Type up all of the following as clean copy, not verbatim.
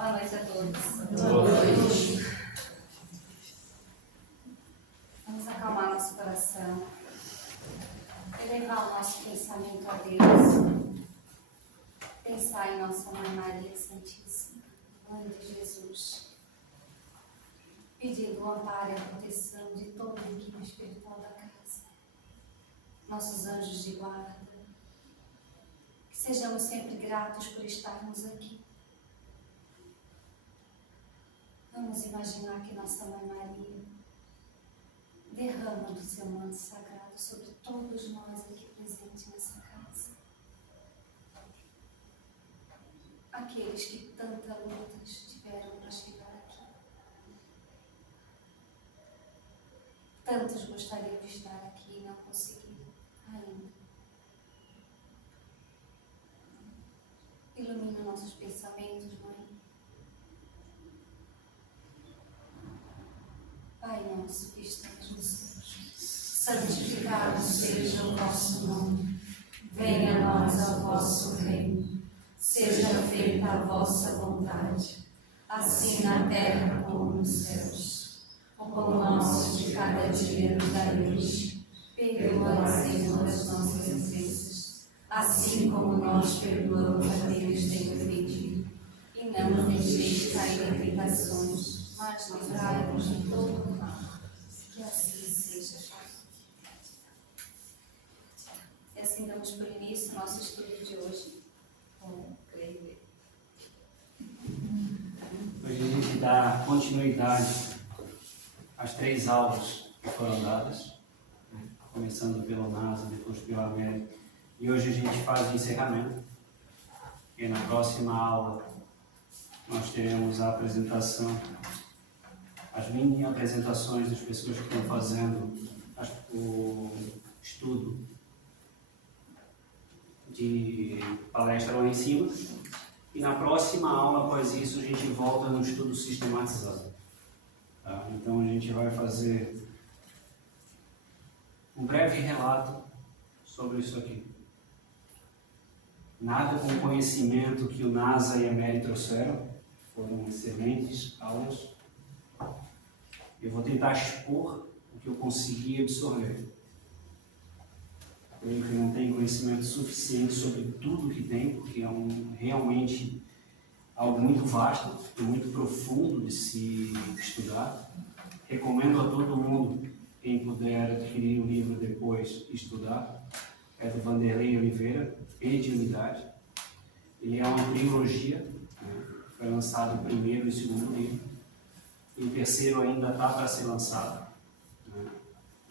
Boa noite a todos. Boa noite. Vamos acalmar nosso coração, elevar o nosso pensamento a Deus, pensar em nossa Mãe Maria Santíssima, Mãe de Jesus, pedindo o amparo e a proteção de todo o equipe espiritual da casa, nossos anjos de guarda, que sejamos sempre gratos por estarmos aqui. Vamos imaginar que nossa Mãe Maria derrama do seu manto sagrado sobre todos nós aqui presentes nessa casa. Aqueles que tanta lutas tiveram para chegar aqui. Tantos gostariam de estar aqui e não conseguiram ainda. Ilumina nossos pensamentos, Mãe. Pai nosso que estás nos céus, santificado seja o vosso nome. Venha a nós o vosso reino. Seja feita a vossa vontade, assim na terra como nos céus. O pão nosso de cada dia nos dai hoje. Perdoa, Senhor, as nossas ofensas, assim como nós perdoamos a quem nos tem ofendido. E não nos deixeis cair em tentações, mas livrai-nos de todo o mal. Que assim seja. E assim damos por início ao nosso estudo de hoje. Hoje a gente dá continuidade às 3 aulas que foram dadas, começando pelo NASA, depois pelo Américo. E hoje a gente faz o encerramento. E na próxima aula nós teremos a apresentação, as mini apresentações das pessoas que estão fazendo o estudo de palestra lá em cima. E na próxima aula, após isso, a gente volta no estudo sistematizado. Tá? Então a gente vai fazer um breve relato sobre isso aqui. Nada com o conhecimento que o NASA e a Mary trouxeram, foram excelentes aulas. Eu vou tentar expor o que eu consegui absorver. Eu que não tenho conhecimento suficiente sobre tudo que tem, porque é realmente algo muito vasto e muito profundo de se estudar. Recomendo a todo mundo, quem puder adquirir o livro depois estudar. É do Vanderlei Oliveira, Mediunidade. Ele é uma trilogia, né? Foi lançado o primeiro e o segundo livro. E o terceiro ainda está para ser lançado, né?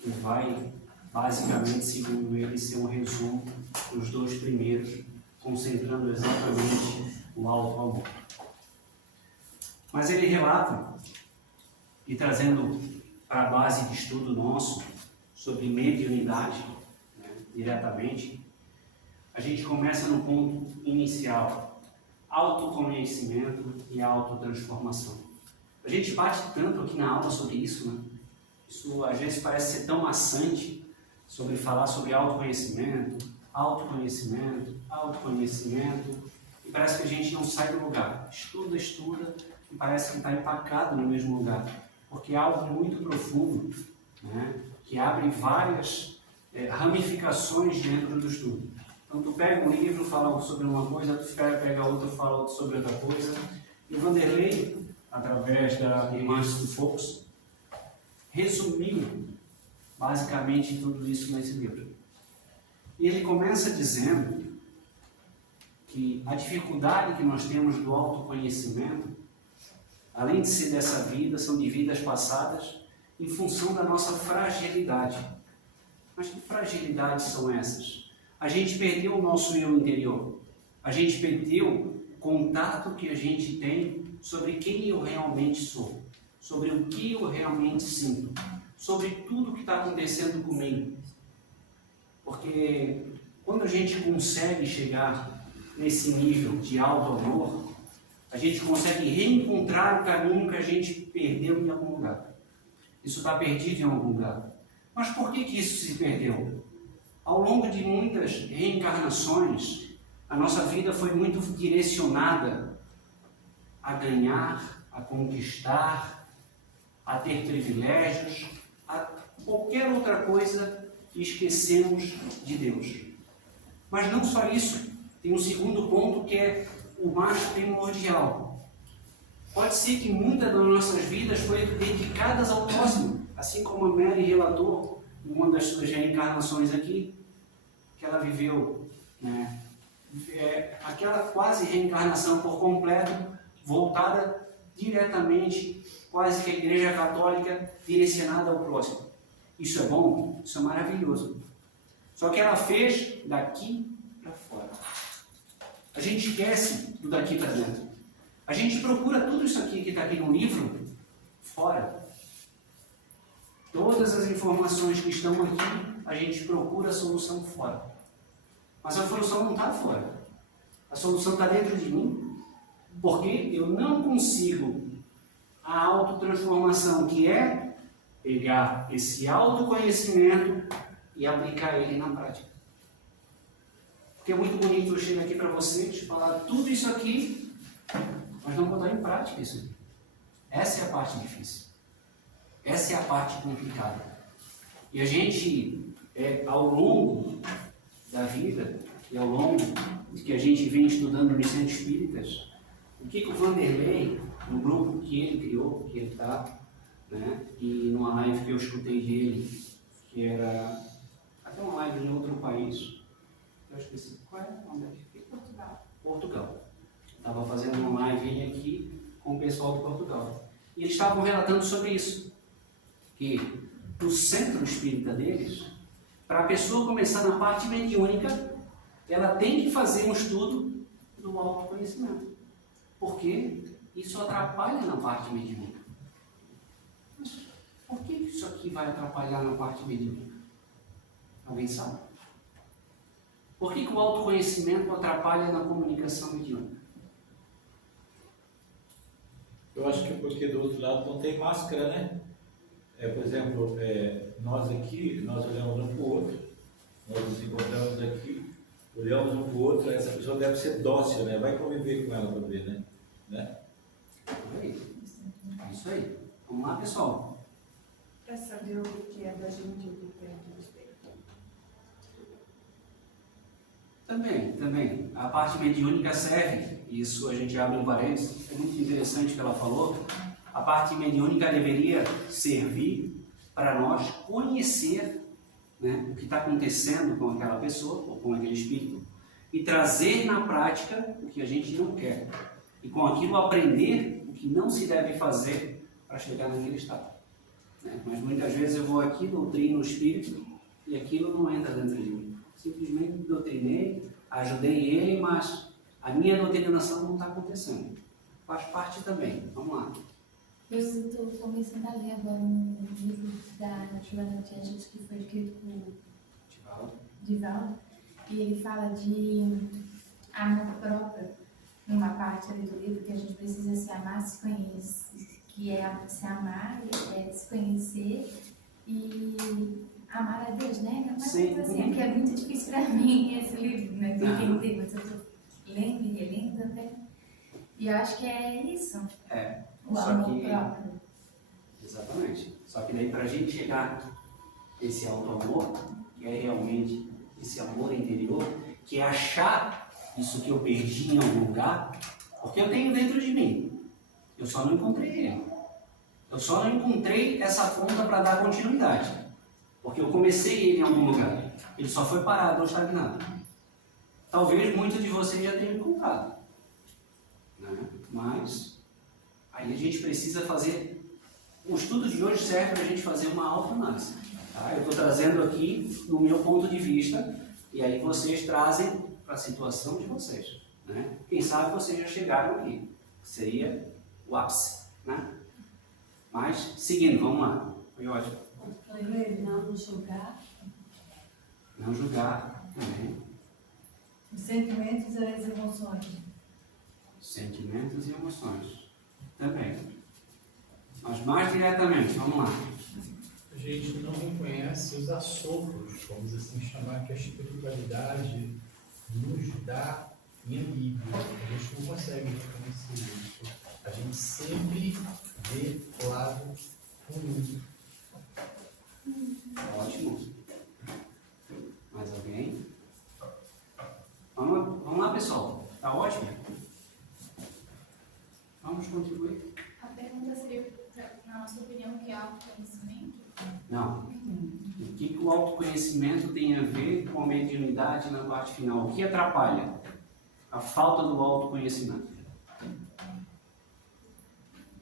E vai, basicamente, segundo ele, ser um resumo dos 2 primeiros, concentrando exatamente o alto amor. Mas ele relata, e trazendo para a base de estudo nosso sobre mediunidade, né, diretamente, a gente começa no ponto inicial: autoconhecimento e autotransformação. A gente bate tanto aqui na aula sobre isso, né? Isso às vezes parece ser tão maçante, sobre falar sobre autoconhecimento, e parece que a gente não sai do lugar. Estuda, e parece que está empacado no mesmo lugar, porque é algo muito profundo, né? Que abre várias ramificações dentro do estudo. Então tu pega um livro, fala sobre uma coisa, tu pega outro, fala sobre outra coisa. E o Vanderlei, através da Imagens do Focus, resumiu basicamente tudo isso nesse livro. E ele começa dizendo que a dificuldade que nós temos do autoconhecimento, além de ser dessa vida, são de vidas passadas, em função da nossa fragilidade. Mas que fragilidades são essas? A gente perdeu o nosso eu interior. A gente perdeu o contato que a gente tem sobre quem eu realmente sou, sobre o que eu realmente sinto, sobre tudo que está acontecendo comigo. Porque quando a gente consegue chegar nesse nível de auto-amor, a gente consegue reencontrar o caminho que a gente perdeu em algum lugar. Isso está perdido em algum lugar. Mas por que isso se perdeu? Ao longo de muitas reencarnações, a nossa vida foi muito direcionada a ganhar, a conquistar, a ter privilégios, a qualquer outra coisa e esquecemos de Deus. Mas não só isso, tem um segundo ponto que é o mais primordial. Pode ser que muitas das nossas vidas foram dedicadas ao próximo, assim como a Mary relatou em uma das suas reencarnações aqui, que ela viveu, né? Aquela quase reencarnação por completo, voltada diretamente, quase que a Igreja Católica direcionada ao próximo. Isso é bom? Isso é maravilhoso. Só que ela fez daqui para fora. A gente esquece do daqui para dentro. A gente procura tudo isso aqui que está aqui no livro fora. Todas as informações que estão aqui, a gente procura a solução fora. Mas a solução não está fora. A solução está dentro de mim. Porque eu não consigo a autotransformação, que é pegar esse autoconhecimento e aplicar ele na prática. Porque é muito bonito eu chegar aqui para vocês, falar tudo isso aqui, mas não botar em prática isso aqui. Essa é a parte difícil. Essa é a parte complicada. E a gente, ao longo da vida, e ao longo de que a gente vem estudando nos centros espíritas, o que o Vanderlei, no grupo que ele criou, que ele está, né, e numa live que eu escutei dele, que era até uma live em outro país, eu esqueci qual é, onde é que fica? Portugal. Estava fazendo uma live aqui com o pessoal de Portugal. E eles estavam relatando sobre isso, que no centro espírita deles, para a pessoa começar na parte mediúnica, ela tem que fazer um estudo do autoconhecimento. Porque isso atrapalha na parte mediúnica. Mas por que isso aqui vai atrapalhar na parte mediúnica? Alguém sabe? Por que o autoconhecimento atrapalha na comunicação mediúnica? Eu acho que porque do outro lado não tem máscara, né? Por exemplo, nós aqui, nós olhamos um para o outro, nós nos encontramos aqui, olhamos um para o outro, essa pessoa deve ser dócil, né? Vai conviver com ela para ver, né? Isso aí. Vamos lá, pessoal. Para saber o que é da gente e o que é do espelho. Também. A parte mediúnica serve, isso a gente abre um parênteses, é muito interessante o que ela falou. A parte mediúnica deveria servir para nós conhecer, né, o que está acontecendo com aquela pessoa, ou com aquele espírito, e trazer na prática o que a gente não quer. E com aquilo aprender o que não se deve fazer para chegar naquele estado. Né? Mas muitas vezes eu vou aqui, doutrino o espírito, e aquilo não entra dentro de mim. Simplesmente doutrinei, ajudei ele, mas a minha doutrinação não está acontecendo. Faz parte também. Vamos lá. Eu estou começando a ler agora um livro da Joana de Anjos, que foi escrito por Divaldo, e ele fala de amor próprio, numa parte ali do livro, que a gente precisa se amar, se conhecer, que é se amar, é se conhecer e amar a Deus, né? É uma coisa assim, que é muito difícil para mim esse livro, né? De entender, mas eu estou lendo e relendo até. E eu acho que é isso. O amor próprio. Exatamente. Só que daí para a gente chegar nesse auto-amor, que é realmente esse amor interior, que é achar isso que eu perdi em algum lugar, porque eu tenho dentro de mim. Eu só não encontrei ele. Eu só não encontrei essa ponta para dar continuidade. Porque eu comecei ele em algum lugar. Ele só foi parado ou estagnado. Talvez muitos de vocês já tenham encontrado. Né? Mas aí a gente precisa fazer. O estudo de hoje serve para a gente fazer uma autoanálise. Tá? Eu estou trazendo aqui no meu ponto de vista, e aí vocês trazem para a situação de vocês. Né? Quem sabe vocês já chegaram aqui. Seria o ápice. Né? Mas, seguindo, vamos lá. Foi ótimo. Não julgar. Não julgar também. Os sentimentos e as emoções. Sentimentos e emoções também. Mas mais diretamente, vamos lá. A gente não reconhece os assopros, vamos assim chamar, que a espiritualidade nos dá em alívio. A gente não consegue reconhecer isso. a gente sempre vê o lado ruim. Ótimo. Mais alguém? Vamos lá, pessoal. Tá ótimo? Vamos contribuir? A pergunta seria, na nossa opinião, o que é autoconhecimento? Não. O que o autoconhecimento tem a ver com a mediunidade na parte final? O que atrapalha? A falta do autoconhecimento.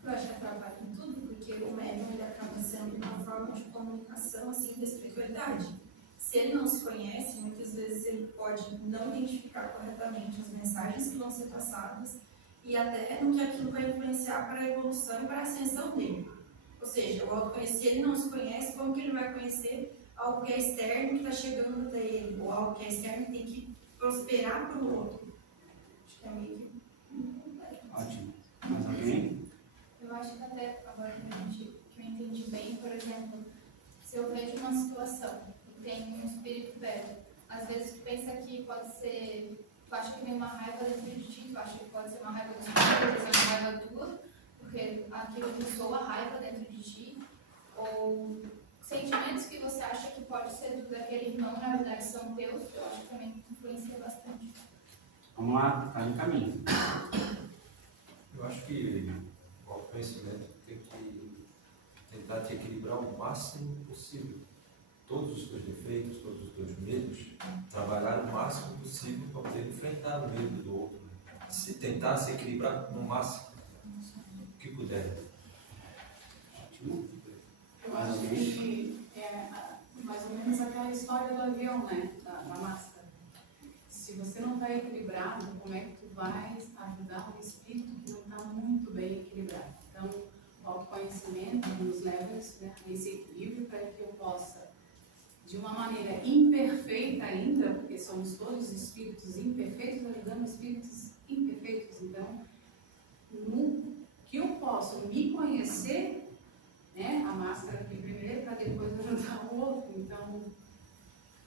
Eu acho que atrapalha em tudo, porque o médium ele acaba sendo uma forma de comunicação assim, da espiritualidade. Se ele não se conhece, muitas vezes ele pode não identificar corretamente as mensagens que vão ser passadas e até no que aquilo vai influenciar para a evolução e para a ascensão dele. Ou seja, o autoconhecido, se ele não se conhece, como que ele vai conhecer algo que é externo que está chegando até ele, ou algo que é externo que tem que prosperar para o outro? Acho que é meio que complexo. Ótimo. Mais alguém? Eu acho que até agora que eu entendi bem, por exemplo, se eu vejo uma situação e tem um espírito velho, às vezes tu pensa que pode ser, tu acha que vem uma raiva dentro de ti, tu acha que pode ser uma raiva do espírito, pode ser uma raiva tua, porque aquilo que soa raiva dentro de ti, ou sentimentos que você acha que pode ser daquele irmão, na verdade são teus, eu acho que também influencia bastante. Vamos lá, está no caminho. Eu acho que o autoconhecimento tem que tentar te equilibrar o máximo possível. Todos os teus defeitos, todos os teus medos, trabalhar o máximo possível para poder enfrentar o medo do outro. Se tentar se equilibrar no máximo, o que puder. Ótimo. Eu acho que é mais ou menos aquela história do avião, né? Da máscara. Se você não está equilibrado, como é que tu vai ajudar um espírito que não está muito bem equilibrado? Então, o autoconhecimento nos leva, né, a esse equilíbrio para que eu possa, de uma maneira imperfeita ainda, porque somos todos espíritos imperfeitos, ajudando espíritos imperfeitos. Então, que eu possa me conhecer, né, a máscara aqui primeiro, para depois ajudar o outro. Então,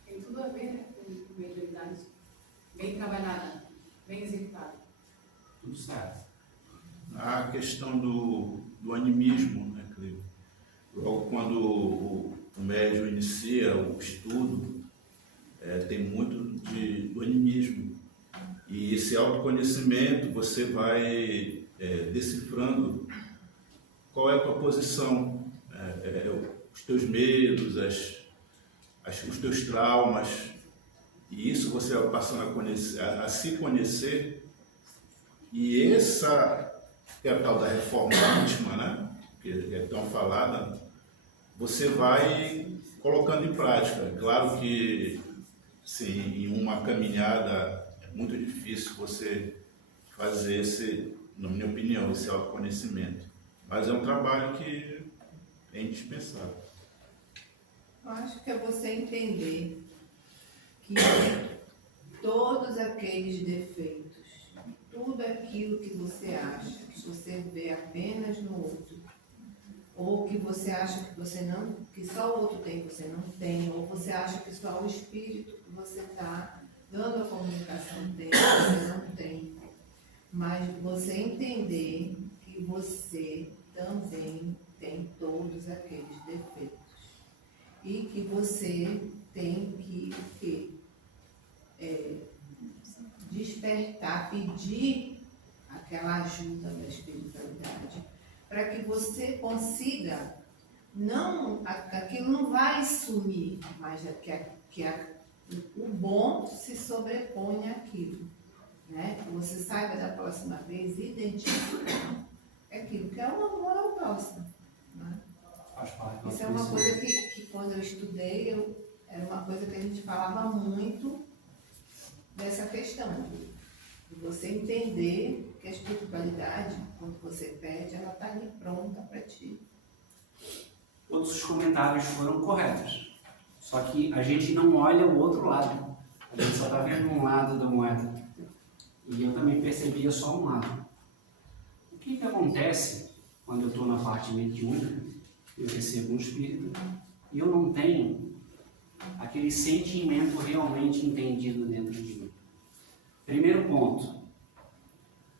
tem tudo a ver, né, com mediunidade bem trabalhada, bem executada. Tudo certo. A questão do animismo, né, Cleo? Logo quando o médium inicia o estudo, tem muito do animismo. E esse autoconhecimento, você vai decifrando qual é a tua posição, os teus medos, os teus traumas. E isso você vai passando a se conhecer. E essa, que é a tal da reforma íntima, né, que é tão falada, você vai colocando em prática. É claro que, sim, em uma caminhada é muito difícil você fazer esse, na minha opinião, esse autoconhecimento. Mas é um trabalho que é indispensável. Eu acho que é você entender que todos aqueles defeitos, tudo aquilo que você acha, que você vê apenas no outro, ou que você acha que você não, que só o outro tem, você não tem, ou você acha que só o espírito que você está dando a comunicação tem, você não tem. Mas você entender que você também tem todos aqueles defeitos e que você tem que despertar, pedir aquela ajuda da espiritualidade para que você consiga, não, aquilo não vai sumir, mas o bom se sobrepõe àquilo, né? Que você saiba da próxima vez identificar aquilo que é um amor ao próximo, né? Faz parte. Isso é uma coisa que quando eu estudei, era uma coisa que a gente falava muito dessa questão, de você entender que a espiritualidade, quando você pede, ela está ali pronta para ti. Todos os comentários foram corretos. Só que a gente não olha o outro lado. A gente só está vendo um lado da moeda. E eu também percebia só um lado. O que acontece quando eu estou na parte mediúnica, eu recebo um espírito, e eu não tenho aquele sentimento realmente entendido dentro de mim? Primeiro ponto,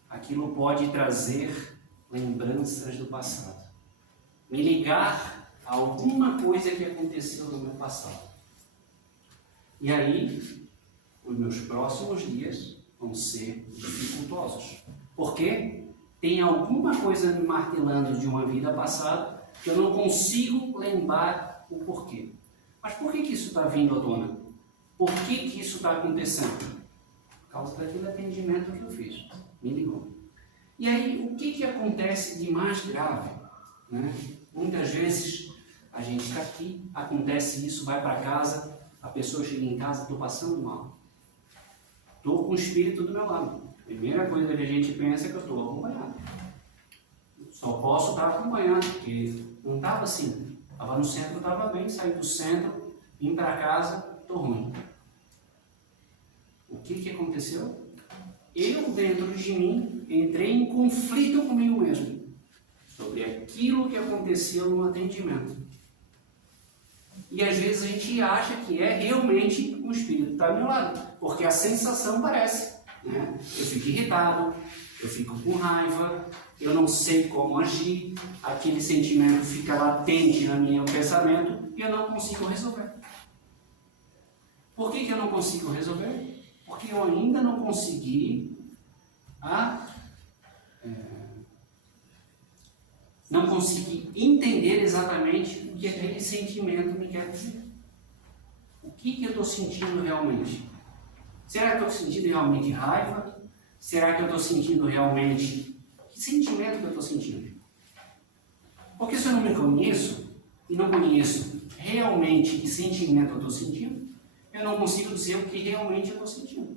aquilo pode trazer lembranças do passado. Me ligar a alguma coisa que aconteceu no meu passado. E aí, os meus próximos dias vão ser dificultosos. Por quê? Tem alguma coisa me martelando de uma vida passada que eu não consigo lembrar o porquê. Mas por que isso está vindo à tona? Por que isso está acontecendo? Por causa daquele atendimento que eu fiz. Me ligou. E aí, o que acontece de mais grave? Né? Muitas vezes, a gente está aqui, acontece isso, vai para casa, a pessoa chega em casa, estou passando mal. Estou com o espírito do meu lado. A primeira coisa que a gente pensa é que eu estou acompanhado. Só posso estar acompanhado, porque não estava assim. Estava no centro, estava bem, saí do centro, vim para casa, estou ruim. O que aconteceu? Eu, dentro de mim, entrei em conflito comigo mesmo sobre aquilo que aconteceu no atendimento. E às vezes a gente acha que é realmente um espírito que está ao meu lado, porque a sensação parece. Né? Eu fico irritado, eu fico com raiva, eu não sei como agir, aquele sentimento fica latente no meu pensamento e eu não consigo resolver. Por que eu não consigo resolver? Porque eu ainda não consegui não consegui entender exatamente o que aquele sentimento me quer dizer. O que eu estou sentindo realmente? Será que eu estou sentindo realmente raiva? Será que eu estou sentindo realmente... Que sentimento que eu estou sentindo? Porque se eu não me conheço, e não conheço realmente que sentimento eu estou sentindo, eu não consigo dizer o que realmente eu estou sentindo.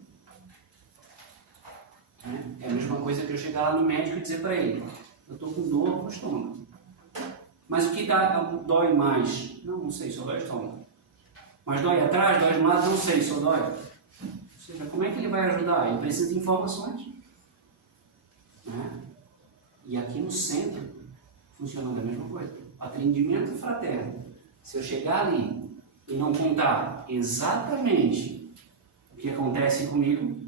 É a mesma coisa que eu chegar lá no médico e dizer para ele, eu estou com dor no estômago. Mas o que dói mais? Não sei, só dói o estômago. Mas dói atrás, dói de um lado, não sei, só dói. Ou seja, como é que ele vai ajudar? Ele precisa de informações. E aqui no centro, funciona da mesma coisa. Atendimento fraterno. Se eu chegar ali e não contar exatamente o que acontece comigo,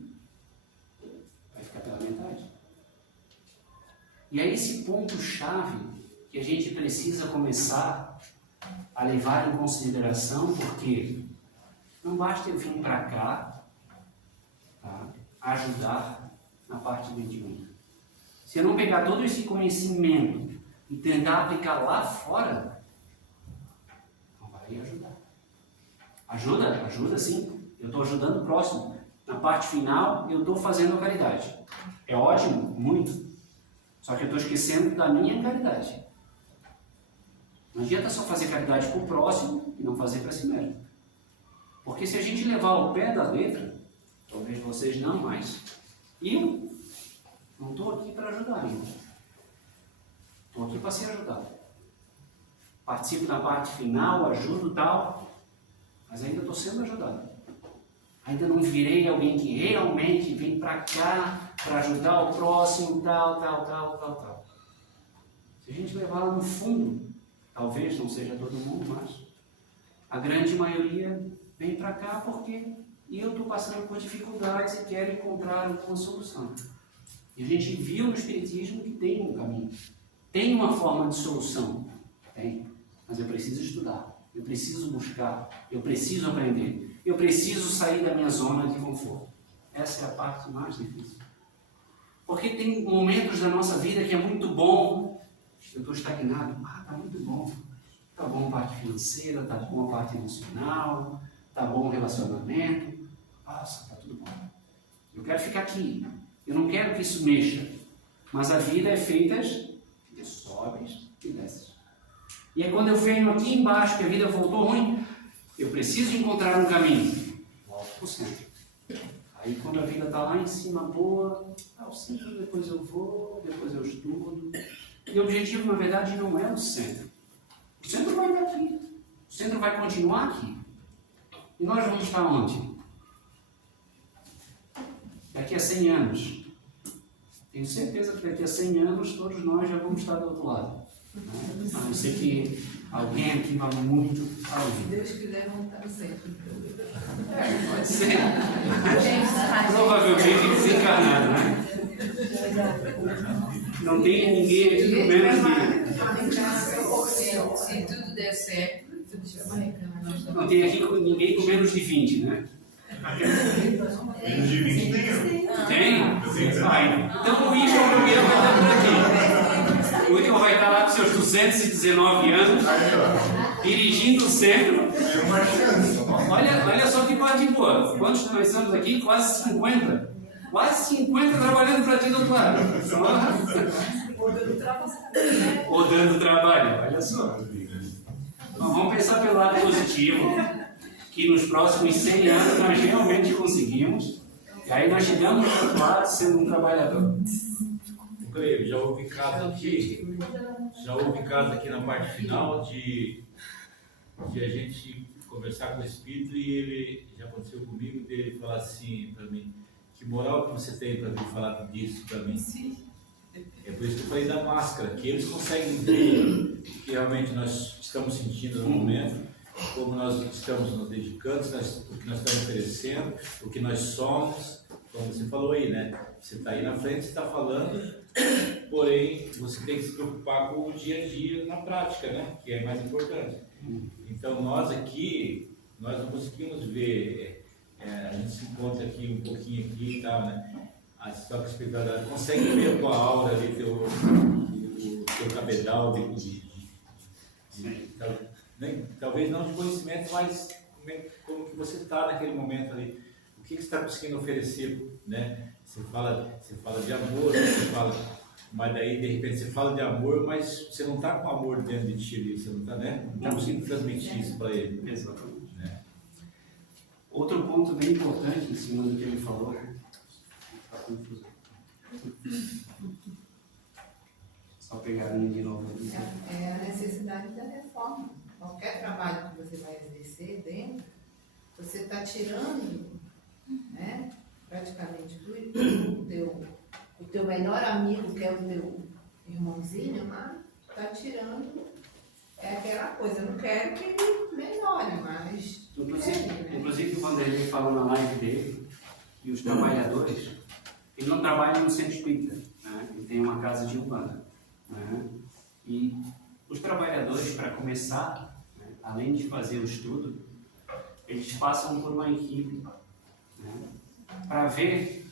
vai ficar pela metade. E é esse ponto-chave que a gente precisa começar a levar em consideração, porque não basta eu vir para cá, tá, ajudar na parte do entendimento. Se eu não pegar todo esse conhecimento e tentar aplicar lá fora, não vai ajudar. Ajuda sim. Eu estou ajudando o próximo. Na parte final, eu estou fazendo a caridade. É ótimo, muito. Só que eu estou esquecendo da minha caridade. Não adianta só fazer caridade para o próximo e não fazer para si mesmo. Porque se a gente levar ao pé da letra, talvez vocês não mais. Eu não estou aqui para ajudar ainda. Estou aqui para ser ajudado. Participo da parte final, ajudo tal, mas ainda estou sendo ajudado. Ainda não virei alguém que realmente vem para cá para ajudar o próximo, tal. Se a gente levar lá no fundo, talvez não seja todo mundo, mas a grande maioria vem para cá porque eu estou passando por dificuldades e quero encontrar uma solução. E a gente viu no Espiritismo que tem um caminho, tem uma forma de solução, tem, mas eu preciso estudar, eu preciso buscar, eu preciso aprender, eu preciso sair da minha zona de conforto. Essa é a parte mais difícil. Porque tem momentos da nossa vida que é muito bom, eu estou estagnado, está muito bom. Está bom a parte financeira, está bom a parte emocional, está bom o relacionamento. Nossa, está tudo bom. Eu quero ficar aqui. Eu não quero que isso mexa. Mas a vida é feita de sobes e desces. E é quando eu venho aqui embaixo, que a vida voltou ruim, eu preciso encontrar um caminho. Volto para o centro. Aí quando a vida está lá em cima boa, ao centro depois eu vou, depois eu estudo. E o objetivo, na verdade, não é o centro. O centro vai estar aqui. O centro vai continuar aqui. E nós vamos estar onde? Daqui a 100 anos. Tenho certeza que daqui a 100 anos todos nós já vamos estar do outro lado. A não ser que alguém aqui vá muito além. Se Deus quiser, vamos estar no centro. Pode ser. Provavelmente desencarnado, né? Não tem ninguém aqui com menos de... Se tudo der certo, Não tem aqui ninguém com menos de 20, né? Menos de 20 tem eu. Tem? Então o Igor Nogueira vai estar por aqui. O Igor vai estar lá com seus 219 anos, Aí, ó. dirigindo o centro. Tem uma chance. Olha só que parte boa. Quantos nós estamos aqui? Quase 50. Quase 50 trabalhando para ti, doutor. Ou dando trabalho. Olha só. Então, vamos pensar pelo lado positivo, que nos próximos 100 anos nós realmente conseguimos. E aí nós chegamos do outro lado sendo um trabalhador. Cleber, já houve caso aqui na parte final de a gente conversar com o Espírito e ele, já aconteceu comigo, dele falar assim para mim, que moral que você tem para vir falar disso para mim? Sim. É por isso que eu falei da máscara, que eles conseguem ver o que realmente nós estamos sentindo no momento, como nós estamos nos dedicando, o que nós estamos oferecendo, o que nós somos, como você falou aí, né? Você está aí na frente, você está falando, porém você tem que se preocupar com o dia a dia na prática, né? Que é mais importante. Então nós aqui, nós não conseguimos ver, a gente se encontra aqui um pouquinho aqui e tal, né? A história espiritualidade consegue ver a tua aura ali, o teu cabedal talvez não de conhecimento, mas como que você está naquele momento ali, o que você está conseguindo oferecer, né? Você fala de amor, mas daí de repente você fala de amor, mas você não está com amor dentro de ti ali, você não está, né? Não está conseguindo transmitir isso para ele. Exatamente. Né? Outro ponto bem importante em cima do que ele falou, só pegar a linha de novo. é a necessidade da reforma. Qualquer trabalho que você vai exercer dentro, você está tirando, né, praticamente o teu melhor amigo, que é o teu irmãozinho lá, está tirando aquela coisa. Eu não quero que ele melhore, mas... Inclusive quando ele falou na live dele, e os trabalhadores, ele não trabalha no centro espírita, né? Ele tem uma casa de umbanda, né? E os trabalhadores, para começar, né, além de fazer o estudo, eles passam por uma equipe, né, para ver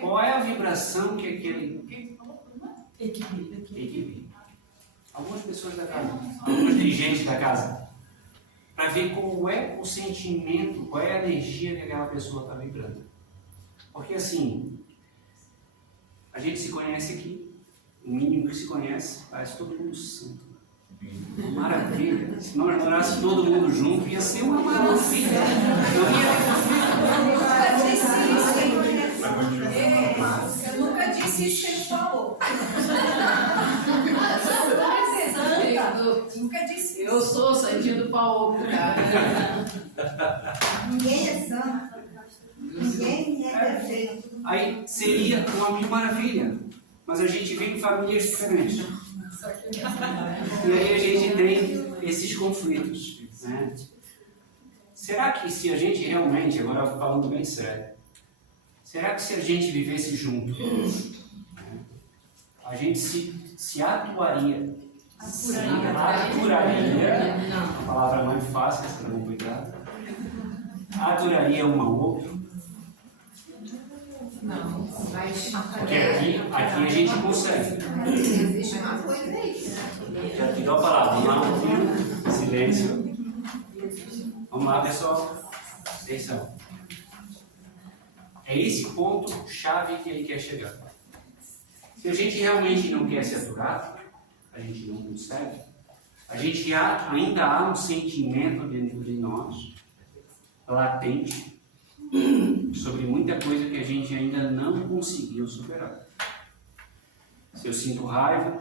qual é a vibração que aquele... Equipe. Algumas pessoas da casa, alguns dirigentes da casa, para ver qual é o sentimento, qual é a energia que aquela pessoa está vibrando. Porque assim, a gente se conhece aqui, o mínimo que se conhece, parece todo mundo santo. Maravilha! Se nós morássemos todo mundo junto, ia ser uma maravilha. Eu nunca disse isso que ele falou. Nunca disse. Eu sou santinho do pau, cara. Ninguém é santo. Ninguém é perfeito. Aí seria uma mil maravilha, mas a gente vem em famílias diferentes. E aí a gente tem esses conflitos, né? Será que se a gente realmente, agora falando bem sério, será que se a gente vivesse junto, né, a gente se atuaria? Aturaria, a palavra não é fácil, para não cuidar. Aturaria um ao outro? Não, mas... Porque aqui a gente consegue. Existe uma coisa aí, né? Já te dou a palavra. Vamos lá um pouquinho. Silêncio. Vamos lá, pessoal. Atenção. É esse ponto chave que ele quer chegar. Se a gente realmente não quer se aturar, a gente não consegue. A gente ainda há um sentimento dentro de nós, latente, sobre muita coisa que a gente ainda não conseguiu superar. Se eu sinto raiva,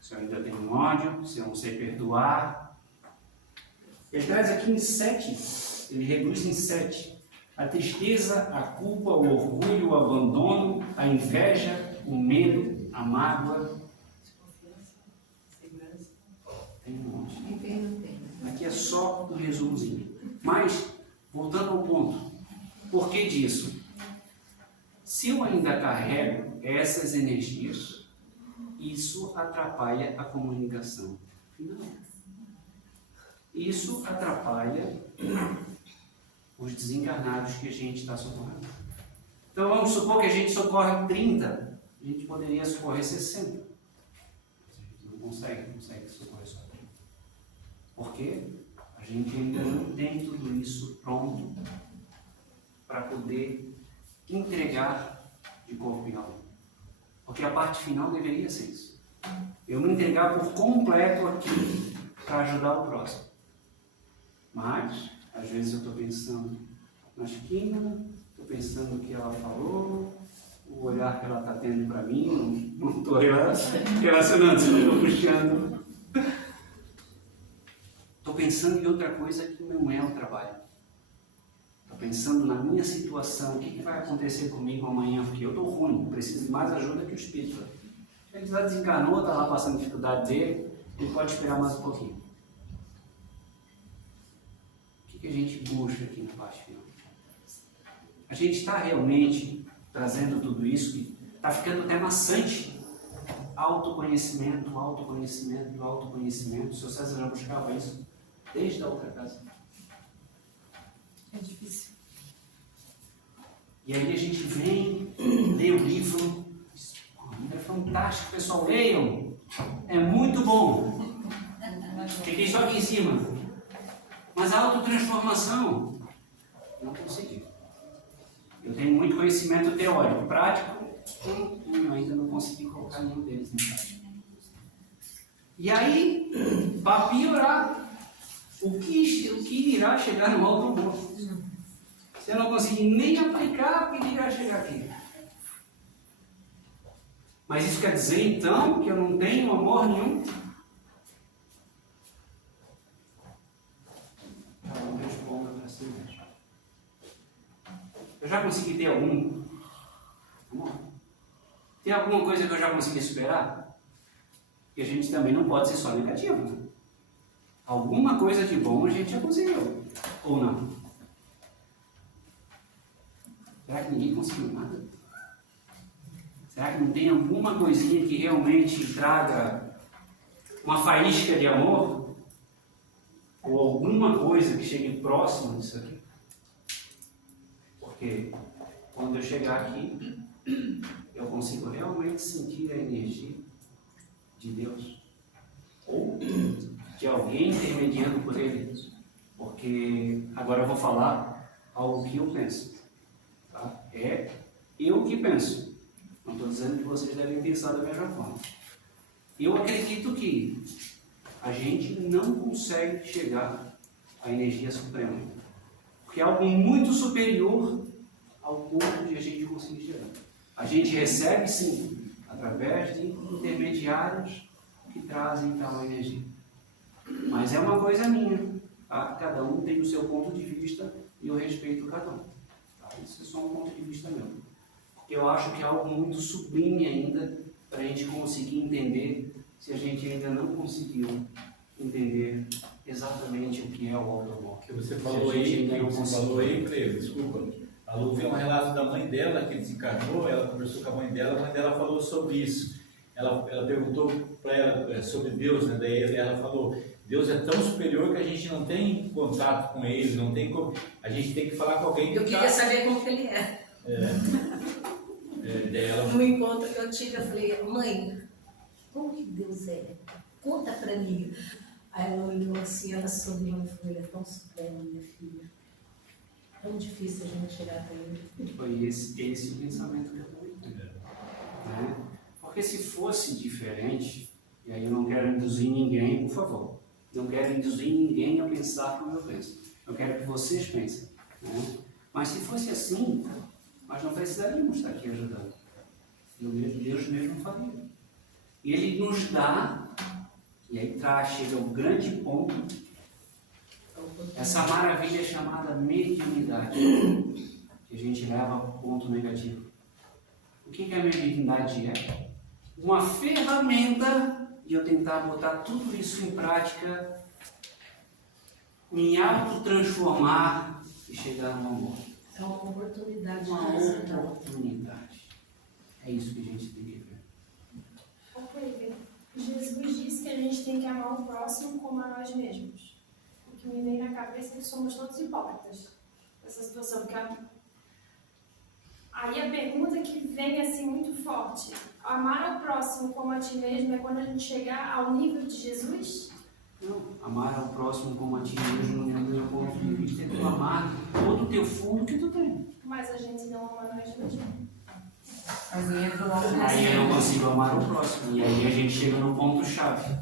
se eu ainda tenho ódio, se eu não sei perdoar. Ele traz aqui em 7, ele reduz em 7. A tristeza, a culpa, o orgulho, o abandono, a inveja, o medo, a mágoa. Tem um monte. Aqui é só um resumozinho. Mas, voltando ao ponto, por que disso? Se eu ainda carrego essas energias, isso atrapalha a comunicação final. Isso atrapalha os desencarnados que a gente está socorrendo. Então vamos supor que a gente socorre 30, a gente poderia socorrer 60. A gente não consegue socorrer só 30. Por quê? A gente ainda não tem tudo isso pronto para poder entregar de corpo e alma. Porque a parte final deveria ser isso. Eu me entregar por completo aqui para ajudar o próximo. Mas, às vezes eu estou pensando na esquina, estou pensando no que ela falou, o olhar que ela está tendo para mim, não estou relacionando, não estou puxando. Estou pensando em outra coisa que não é o trabalho. Estou pensando na minha situação, o que vai acontecer comigo amanhã, porque eu estou ruim, preciso de mais ajuda que o espírito. Ele já desencarnou, está lá passando dificuldade dele, ele pode esperar mais um pouquinho. O que a gente busca aqui na parte final? A gente está realmente trazendo tudo isso que está ficando até maçante. Autoconhecimento, autoconhecimento, autoconhecimento. O Sr. César já buscava isso desde a outra casa. É difícil. E aí a gente vem, lê o livro, é fantástico, pessoal, leiam, é muito bom. Fiquei só aqui em cima. Mas a autotransformação, não consegui. Eu tenho muito conhecimento teórico, prático, eu ainda não consegui colocar nenhum deles em prática. E aí, para piorar, o que irá chegar no alto amor? Se eu não conseguir nem aplicar, o que irá chegar aqui? Mas isso quer dizer, então, que eu não tenho amor nenhum? Cada um responda para si mesmo. Eu já consegui ter algum amor? Tem alguma coisa que eu já consegui superar? E a gente também não pode ser só negativo, né? Alguma coisa de bom a gente já conseguiu. Ou não? Será que ninguém conseguiu nada? Será que não tem alguma coisinha que realmente traga uma faísca de amor? Ou alguma coisa que chegue próximo disso aqui? Porque quando eu chegar aqui, eu consigo realmente sentir a energia de Deus. Ou de alguém intermediando por Ele. Porque agora eu vou falar algo que eu penso. Tá? É eu que penso. Não estou dizendo que vocês devem pensar da mesma forma. Eu acredito que a gente não consegue chegar à energia suprema. Porque é algo muito superior ao ponto de a gente conseguir chegar. A gente recebe, sim, através de intermediários que trazem tal energia. Mas é uma coisa minha. Tá? Cada um tem o seu ponto de vista e eu respeito cada um. Tá? Isso é só um ponto de vista meu. Eu acho que é algo muito sublime ainda para a gente conseguir entender, se a gente ainda não conseguiu entender exatamente o que é o auto-amor. Que você falou aí, Cleber, desculpa. A Lu viu um relato da mãe dela que desencarnou, ela conversou com a mãe dela falou sobre isso. Ela perguntou para ela sobre Deus, né? Daí ela falou, Deus é tão superior que a gente não tem contato com Ele, não tem como, a gente tem que falar com alguém que eu queria saber como que Ele é. No encontro que eu tive, eu falei, mãe, como que Deus é? Conta para mim. Aí ela olhou assim, ela sorriu e falou, ele é tão supremo, minha filha. Tão difícil a gente chegar até ele. Foi esse o pensamento que eu também tenho. Né? Porque se fosse diferente, e aí eu não quero induzir ninguém, por favor, não quero induzir ninguém a pensar como eu penso. Eu quero que vocês pensem. Né? Mas se fosse assim, nós não precisaríamos estar aqui ajudando. Deus mesmo faria. E Ele nos dá, e aí chega o grande ponto, essa maravilha chamada mediunidade, que a gente leva para o ponto negativo. O que a mediunidade é? Uma ferramenta de eu tentar botar tudo isso em prática, me autotransformar e chegar no amor. É uma oportunidade. Uma oportunidade. É isso que a gente tem que ver. Ok, Jesus disse que a gente tem que amar o próximo como a nós mesmos. O que me vem na cabeça é que somos todos hipócritas nessa situação. Porque aí a pergunta que vem assim muito forte: amar ao próximo como a ti mesmo é quando a gente chegar ao nível de Jesus? Não, amar ao próximo como a ti mesmo, no meu ponto de vista, é tu amar todo o teu fundo que tu tem. Mas a gente não ama nós mesmos. Mas entra logo Aí eu não consigo amar o próximo. E aí a gente chega no ponto-chave.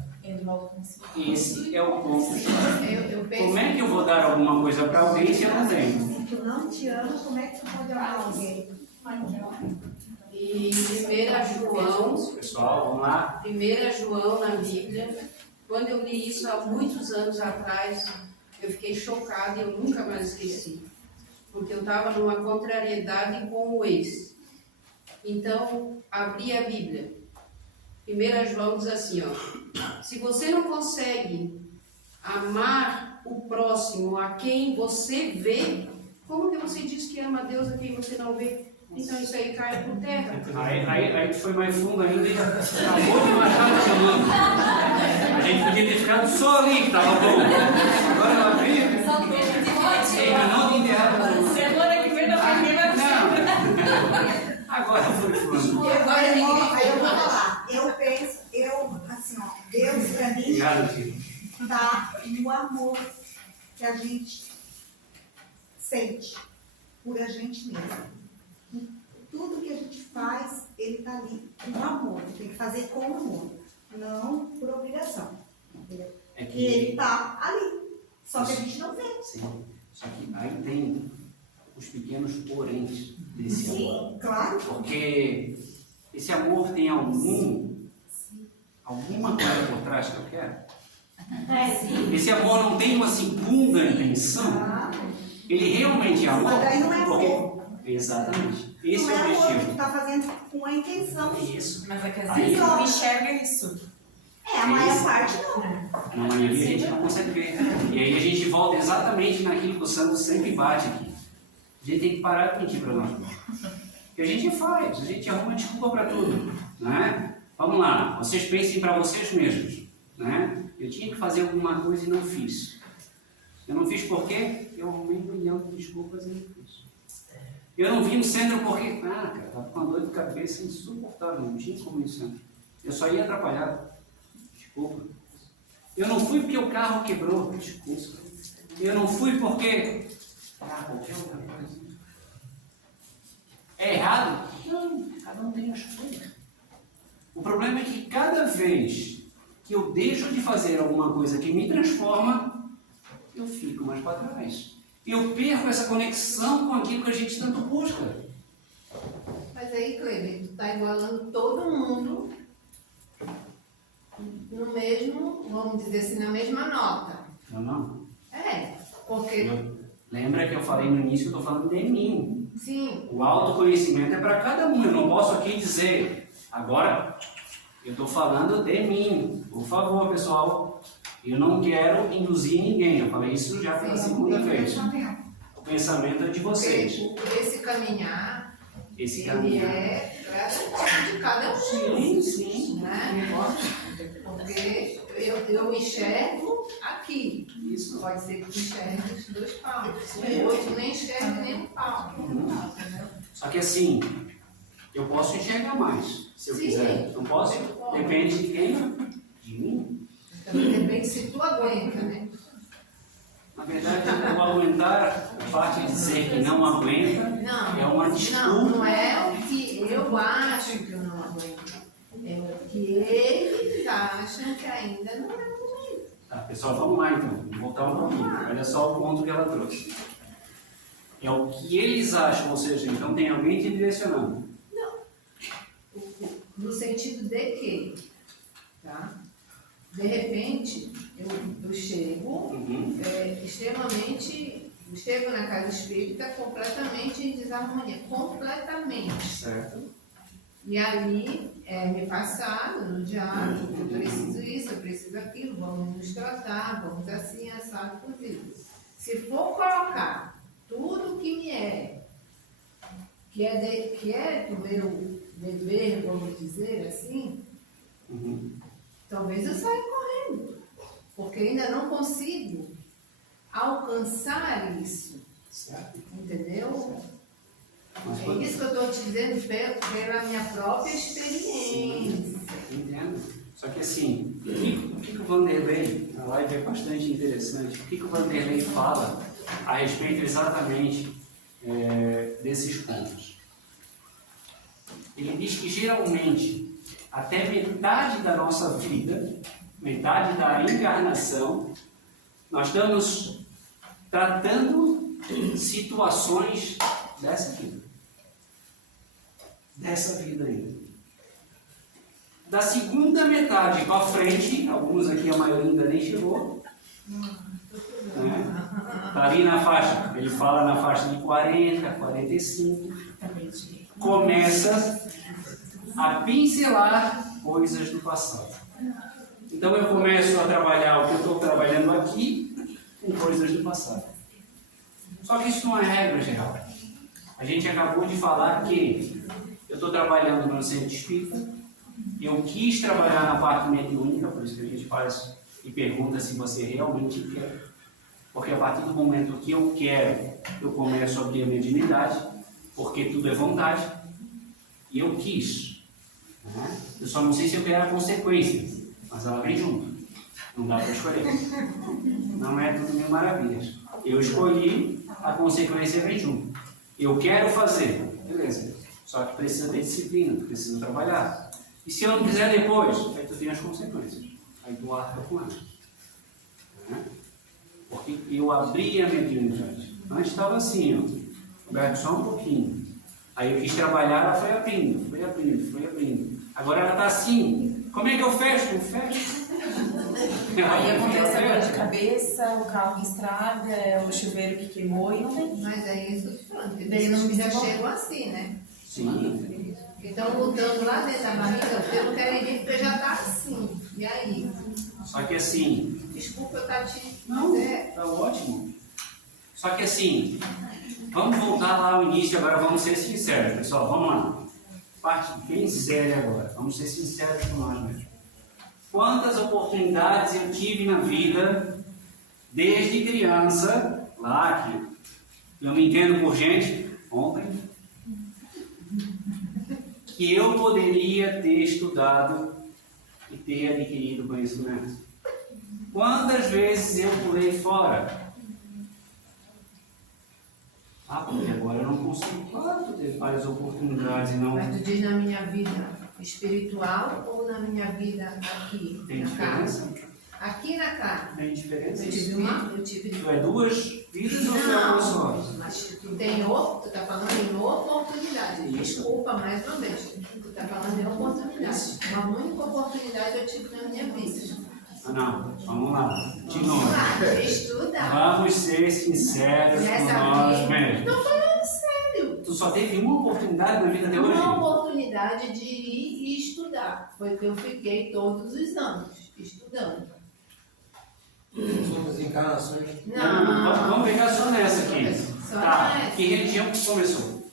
Esse é o ponto-chave. Como é que eu vou dar alguma coisa para alguém se eu não tenho? Se tu não te ama, como é que tu pode amar alguém? E 1 João, Pessoal, vamos lá. 1 João na Bíblia, quando eu li isso há muitos anos atrás, eu fiquei chocada e eu nunca mais esqueci. Porque eu estava numa contrariedade com o ex. Então, abri a Bíblia. 1 João diz assim, ó: se você não consegue amar o próximo a quem você vê, como que você diz que ama a Deus a quem você não vê? Então isso aí cai por terra. Aí tu foi mais fundo ainda e acabou de matar te chamando. A gente podia ter ficado só ali que estava bom. Agora ela veio. Só que Não de errado. semana que vem na primeira Não. Agora foi fundo. Aí eu vou falar. Assim, ó, Deus pra mim Obrigado, filho. tá no amor que a gente sente por a gente mesmo. Tudo que a gente faz, ele tá ali com amor. Tem que fazer com amor, não por obrigação. Entendeu? É que... E ele tá ali. Só que a gente não vê. Sim. Só que aí tem os pequenos poréns desse amor. Sim, claro. Porque esse amor tem alguma coisa por trás que eu quero. Esse amor não tem uma segunda intenção. Ele realmente é amor. Mas daí não é porque... amor. Exatamente. Esse Não é o é amor, objetivo. tu tá fazendo com a intenção. Isso. Mas é que às Aí- vezes não enxerga isso. A maior parte não. Na maioria a gente não consegue ver. E aí a gente volta exatamente naquilo que o Sandro sempre bate aqui. A gente tem que parar de mentir para nós. O que a gente faz? A gente arruma desculpa para tudo. Né? Vamos lá, vocês pensem para vocês mesmos. Né? Eu tinha que fazer alguma coisa e não fiz. Eu não fiz por quê? Eu arrumei 1 milhão de desculpas e não fiz. Eu não vim no centro porque... cara, estava com uma dor de cabeça insuportável, não tinha como ir no centro. Eu só ia atrapalhado. Desculpa. Eu não fui porque o carro quebrou. Desculpa. Eu não fui porque... qualquer outra coisa. É errado? Não, cada um tem as coisas. O problema é que cada vez que eu deixo de fazer alguma coisa que me transforma, eu fico mais para trás. Eu perco essa conexão com aquilo que a gente tanto busca. Mas aí, Cleber, tu tá igualando todo mundo no mesmo, vamos dizer assim, na mesma nota. Não. Porque... Lembra que eu falei no início, eu estou falando de mim. Sim. O autoconhecimento é para cada um. Eu não posso aqui dizer, agora, eu estou falando de mim. Por favor, pessoal, eu não quero induzir ninguém. Eu falei isso já pela segunda vez. O pensamento é de vocês. Esse caminhar, Esse ele caminhar. é gratuito de cada Sim, um. sim. Né? Porque eu enxergo aqui. Isso. Pode ser que enxergue os 2 palmos. O outro nem enxerga nem um palmo. Só que assim, eu posso enxergar mais, se eu quiser. Não posso? Depende de quem? De mim. Também depende se tu aguenta, né? Na verdade, eu vou aguentar, a parte de dizer que não aguenta, é uma desculpa. Não é o que eu acho que eu não aguento. É o que eles acham que ainda não é comigo. Tá, pessoal, vamos lá então. Vou voltar um pouquinho. Olha só o ponto que ela trouxe. É o que eles acham, ou seja, então tem alguém te direcionando. No sentido de que, tá? De repente, eu chego chego na casa espírita completamente em desarmonia. Completamente. Certo. E ali me passado no diálogo, eu preciso isso, eu preciso aquilo, vamos nos tratar, vamos assim, assado, cozido. Se for colocar tudo que me é que é do meu dever, vamos dizer assim, talvez eu saia correndo, porque ainda não consigo alcançar isso. Certo? Entendeu? Mas É quando- isso que eu estou te dizendo pela minha própria experiência. Entendo. Só que assim, o que o Vanderlei, a live é bastante interessante, o que o Vanderlei fala a respeito exatamente desses pontos? Ele diz que geralmente, até metade da nossa vida, metade da encarnação, nós estamos tratando situações dessa vida. Dessa vida ainda. Da segunda metade para frente, alguns aqui, a maioria ainda nem chegou, né? Tá ali na faixa, ele fala na faixa de 40, 45, começa a pincelar coisas do passado. Então eu começo a trabalhar o que eu estou trabalhando aqui com coisas do passado. Só que isso não é regra geral. A gente acabou de falar que eu estou trabalhando no centro espírita, eu quis trabalhar na parte mediúnica, por isso que a gente faz e pergunta se você realmente quer. Porque a partir do momento que eu quero, eu começo a abrir a mediunidade, porque tudo é vontade, e eu quis. Né? Eu só não sei se eu quero a consequência, mas ela vem junto. Não dá para escolher. Não é tudo mil maravilhas. Eu escolhi, a consequência vem junto. Eu quero fazer, beleza. Só que precisa ter disciplina, precisa trabalhar. E se eu não quiser depois, aí tu tem as consequências. Aí tu arca com elas. Né? Porque eu abri a mediunidade. Antes estava assim, ó, aberto só um pouquinho. Aí eu quis trabalhar, ela foi abrindo. Agora ela está assim. Como é que eu fecho? Eu fecho. Aí acontece a dor de cabeça, o carro que estraga, o chuveiro que queimou e não tem. Mas é isso que eu estou falando, porque Daí não vocês já desenvolve. chegam assim, né? Sim. Então, lutando lá dentro da barriga, eu não quero ir porque já está assim. E aí? Só que assim... Desculpa, eu estar te... Não, tá ótimo. Só que assim, vamos voltar lá ao início agora, vamos ser sinceros, pessoal, vamos lá. Parte bem séria agora, vamos ser sinceros com nós mesmos. Quantas oportunidades eu tive na vida, desde criança, lá que eu me entendo por gente, ontem, que eu poderia ter estudado e ter adquirido conhecimento. Quantas vezes eu pulei fora? Porque agora eu não consigo. Claro, tu teve várias oportunidades e não... Mas tu diz na minha vida espiritual ou na minha vida aqui, Tem na diferença? casa? Aqui na casa. Tem diferença? Eu tive Tu é duas vidas ou tu é uma só? Mas tu tem tu está falando em oportunidade. Desculpa mais uma vez. Tu está falando em oportunidade. Uma única oportunidade eu tive na minha vida. Não, vamos lá. De novo. Estudar. Vamos ser sinceros com nós mesmos. Estou falando sério. Tu só teve uma oportunidade na vida de hoje? Uma oportunidade de ir e estudar. Foi que eu fiquei todos os anos estudando. Somos encarnações. Não. Vamos pegar só nessa aqui. Só Tá. nessa. Que religião que começou?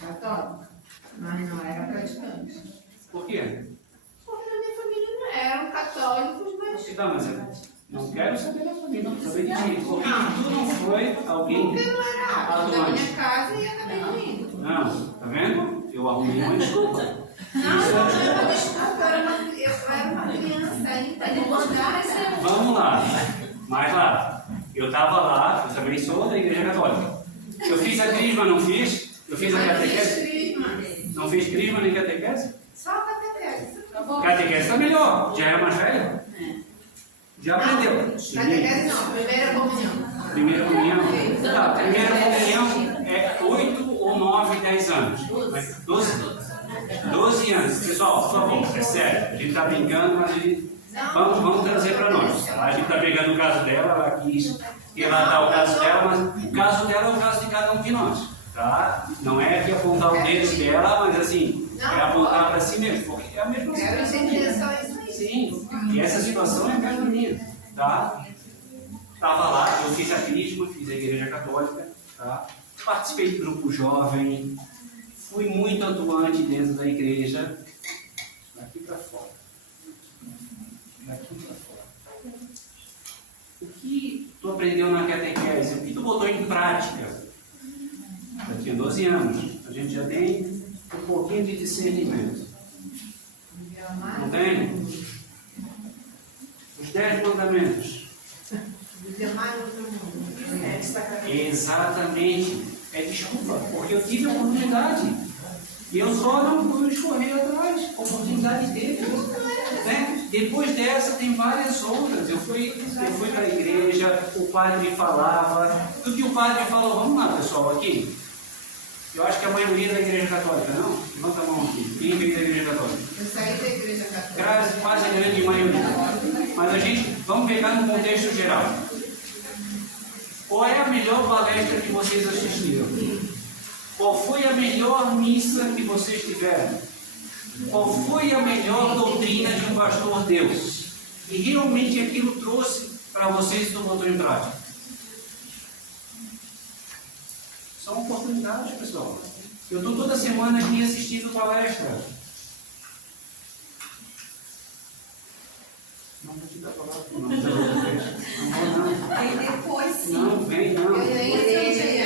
Católica. Mas não era praticante. Por quê? Porque na minha família não eram católicos, mas... Tá, mas eu não quero saber da família, não quero saber de ti. Porque tu não foi alguém Porque não era da atuante. minha casa e acabei indo. Não, tá vendo? Eu arrumei uma desculpa. Desculpa, eu era uma criança ainda, de mandar Vamos lá, mais lá. Eu estava lá, eu também sou da Igreja Católica. Eu fiz a crisma, não fiz? Eu fiz a catequese? Não fiz crisma nem catequese? Só a catequese. Catequese está melhor, já era mais velho. Já aprendeu. Catequese não, primeira comunhão. Primeira comunhão? Tá, primeira comunhão é 8 ou 9, 10 anos. 12 anos. Pessoal, por favor, é sério. A gente está brincando, mas a gente... Vamos trazer para nós. Tá? A gente está pegando o caso dela, ela quis relatar o caso dela, mas o caso dela é o caso de cada um de nós. Tá? Não é que apontar o dedo dela, mas assim, é apontar para si mesmo, porque é a mesma situação. Sim, e essa situação é a mesma minha. Tá? Estava lá, eu fiz a crisma, fiz a Igreja Católica, tá? Participei do grupo jovem, fui muito atuante dentro da igreja, daqui para fora. Daqui para fora. O que tu aprendeu na catequese? O que tu botou em prática? Daqui a 12 anos, a gente já tem um pouquinho de discernimento. Não tem? Os 10 mandamentos. Exatamente. É desculpa, porque eu tive a oportunidade. E eu só não fui escorrer atrás. A oportunidade teve. Né? Depois dessa, tem várias outras. Eu fui para a igreja, o padre me falava. O que o padre falou? Vamos lá, pessoal, aqui. Eu acho que a maioria da igreja católica, não? Levanta a mão aqui. Quem veio da igreja católica? Eu saí da igreja católica. Quase a grande maioria. Mas a gente, vamos pegar no contexto geral. Qual é a melhor palestra que vocês assistiram? Qual foi a melhor missa que vocês tiveram? Qual foi a melhor doutrina de um pastor Deus? E realmente aquilo trouxe para vocês e tu botou em prática. São oportunidades, pessoal. Eu estou toda semana aqui assistindo palestra. Não vou te dar palavra, não. Não vou, não. Aí depois sim. Não, vem, não. Eu nem entendi.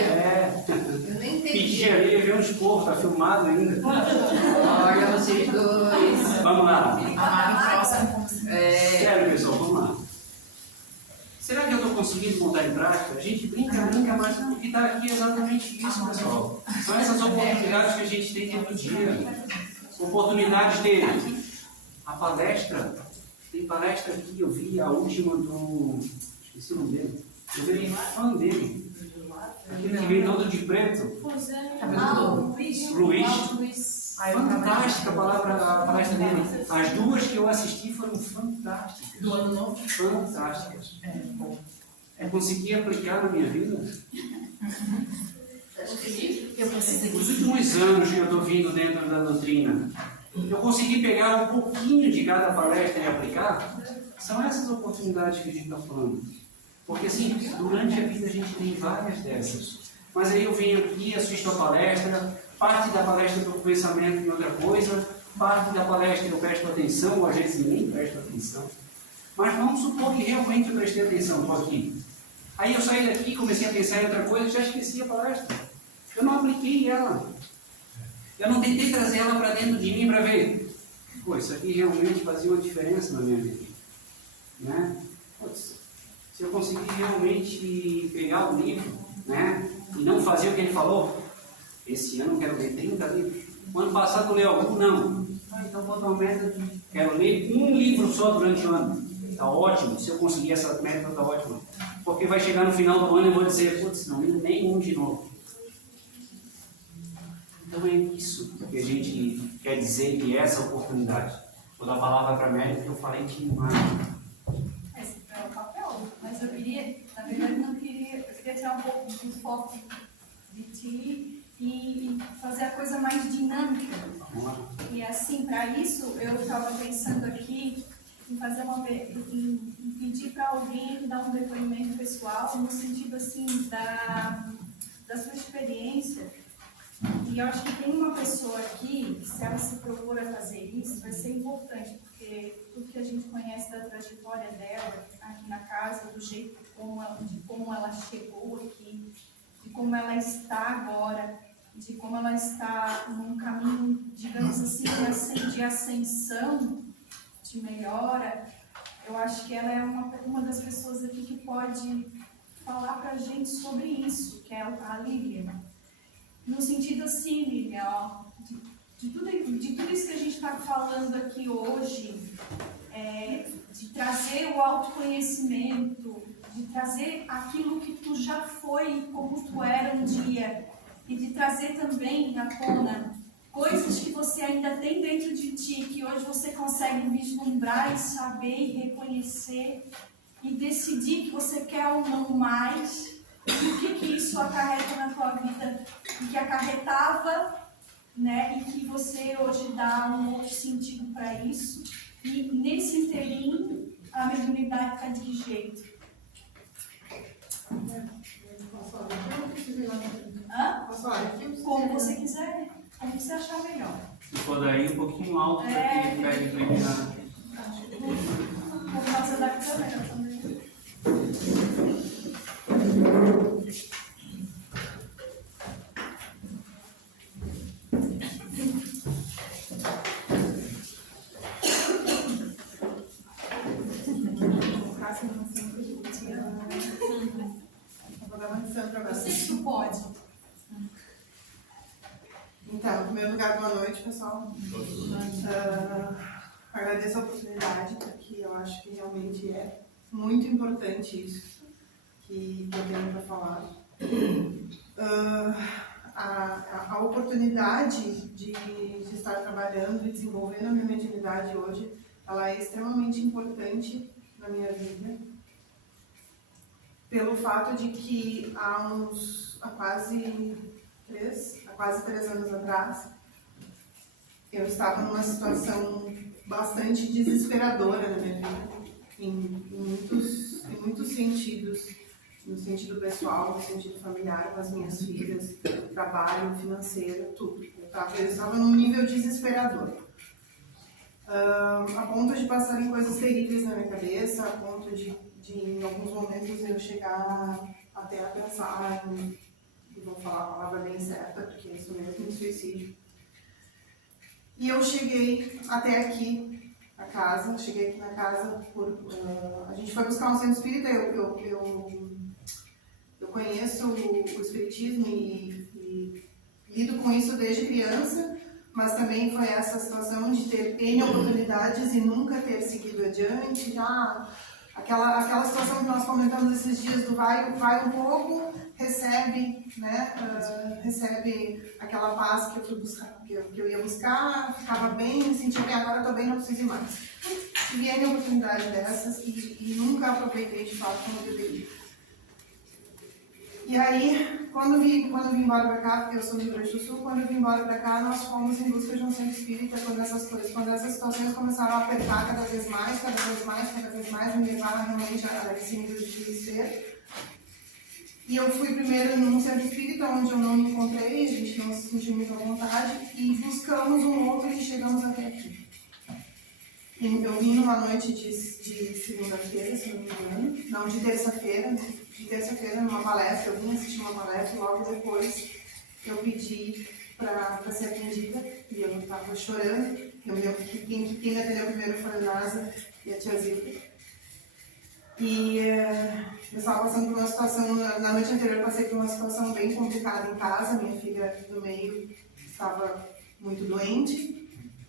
Eu nem entendi. Pedi ali, ver um esporro, tá filmado ainda. Olha vocês dois. Vamos lá. Próximo. Sério, pessoal, vamos lá. Será que eu estou conseguindo botar em prática? A gente brinca, mas o que está aqui é exatamente isso, pessoal. São essas oportunidades que a gente tem todo dia. Oportunidades dele. A palestra. Tem palestra aqui, eu vi a última do... Esqueci o nome dele. Eu virei fã dele. Aquele que veio todo de preto. Luiz. Fantástica a palestra dele. As duas que eu assisti foram fantásticas. Do ano novo? Fantásticas. Eu consegui aplicar na minha vida. Os últimos anos que eu estou vindo dentro da doutrina, eu consegui pegar um pouquinho de cada palestra e aplicar. São essas oportunidades que a gente está falando. Porque assim, durante a vida a gente tem várias dessas. Mas aí eu venho aqui, assisto a palestra, parte da palestra eu estou com pensamento em outra coisa, parte da palestra eu presto atenção, ou às vezes nem presto atenção. Mas vamos supor que realmente eu prestei atenção, estou aqui. Aí eu saí daqui, comecei a pensar em outra coisa e já esqueci a palestra. Eu não apliquei ela. Eu não tentei trazer ela para dentro de mim para ver. Pô, isso aqui realmente fazia uma diferença na minha vida. Né? Putz, se eu conseguir realmente pegar o livro, né, e não fazer o que ele falou, esse ano eu quero ler 30 livros. O ano passado eu li algum? Não. Então bota uma meta de quero ler um livro só durante o ano. Está ótimo. Se eu conseguir essa meta, está ótimo. Porque vai chegar no final do ano e eu vou dizer, putz, não li nenhum de novo. Então é isso que a gente quer dizer que é essa oportunidade. Vou dar a palavra para a Mary, porque eu falei demais. Esse é o papel, mas eu queria, na verdade, eu queria tirar um pouco do foco de ti e fazer a coisa mais dinâmica. E assim, para isso, eu estava pensando aqui em fazer em pedir para alguém dar um depoimento pessoal no sentido assim da sua experiência. E eu acho que tem uma pessoa aqui, que se ela se propor a fazer isso, vai ser importante, porque tudo que a gente conhece da trajetória dela aqui na casa, do jeito de como ela chegou aqui, de como ela está agora, de como ela está num caminho, digamos assim, de ascensão, de melhora, eu acho que ela é uma das pessoas aqui que pode falar para a gente sobre isso, que é a Lívia. No sentido assim, Lívia, ó, de tudo isso que a gente está falando aqui hoje, de trazer o autoconhecimento, de trazer aquilo que tu já foi, como tu era um dia, e de trazer também à tona coisas que você ainda tem dentro de ti, que hoje você consegue vislumbrar e saber e reconhecer, e decidir que você quer ou não mais. E o que isso acarreta na tua vida, e que acarretava, né, e que você hoje dá um outro sentido para isso, e nesse inteirinho a mediunidade está de que jeito? Posso falar aqui? Hã? Como você quiser. Como você achar melhor. Se for daí, um pouquinho alto para que pegue bem Por causa da câmera também. Eu sei que tu pode. Então, em primeiro lugar, boa noite, pessoal. Agradeço a oportunidade, porque eu acho que realmente é muito importante isso que eu tenho para falar. A oportunidade de estar trabalhando e desenvolvendo a minha mediunidade hoje, ela é extremamente importante na minha vida, pelo fato de que há quase 3 anos atrás, eu estava numa situação bastante desesperadora na minha vida, em muitos sentidos, no sentido pessoal, no sentido familiar, com as minhas filhas, trabalho, financeiro, tudo. Eu estava num nível desesperador, a ponto de passarem coisas terríveis na minha cabeça, a ponto de em alguns momentos eu chegar até a pensar vou falar a palavra bem certa, porque é isso mesmo, suicídio. E eu cheguei até aqui, cheguei aqui na casa, a gente foi buscar um centro espírita, eu conheço o espiritismo e lido com isso desde criança, mas também foi essa situação de ter N oportunidades e nunca ter seguido adiante, aquela situação que nós comentamos esses dias do vai um pouco, recebe, né, recebe aquela paz que eu fui buscar, que eu ia buscar, ficava bem, me sentia bem, agora estou bem, não preciso ir mais. Tive N oportunidade dessas e nunca aproveitei de fato como deveria. E aí, quando eu vim embora para cá, porque eu sou do Rio Grande do Sul, quando eu vim embora para cá, nós fomos em busca de um centro espírita, quando essas situações começaram a apertar cada vez mais, me levaram realmente a esse nível de desespero. E eu fui primeiro num centro espírita, onde eu não me encontrei, a gente não se sentiu muito à vontade, e buscamos um outro e chegamos até aqui. Eu vim numa noite de segunda-feira, se não me engano, não, de terça-feira, numa palestra, eu vim assistir uma palestra e logo depois eu pedi para ser atendida, e eu estava chorando. Eu me lembro que quem me atendeu primeiro foi a Nasa e a tia Zilda. E eu estava passando por uma situação, na noite anterior eu passei por uma situação bem complicada em casa, minha filha do meio estava muito doente,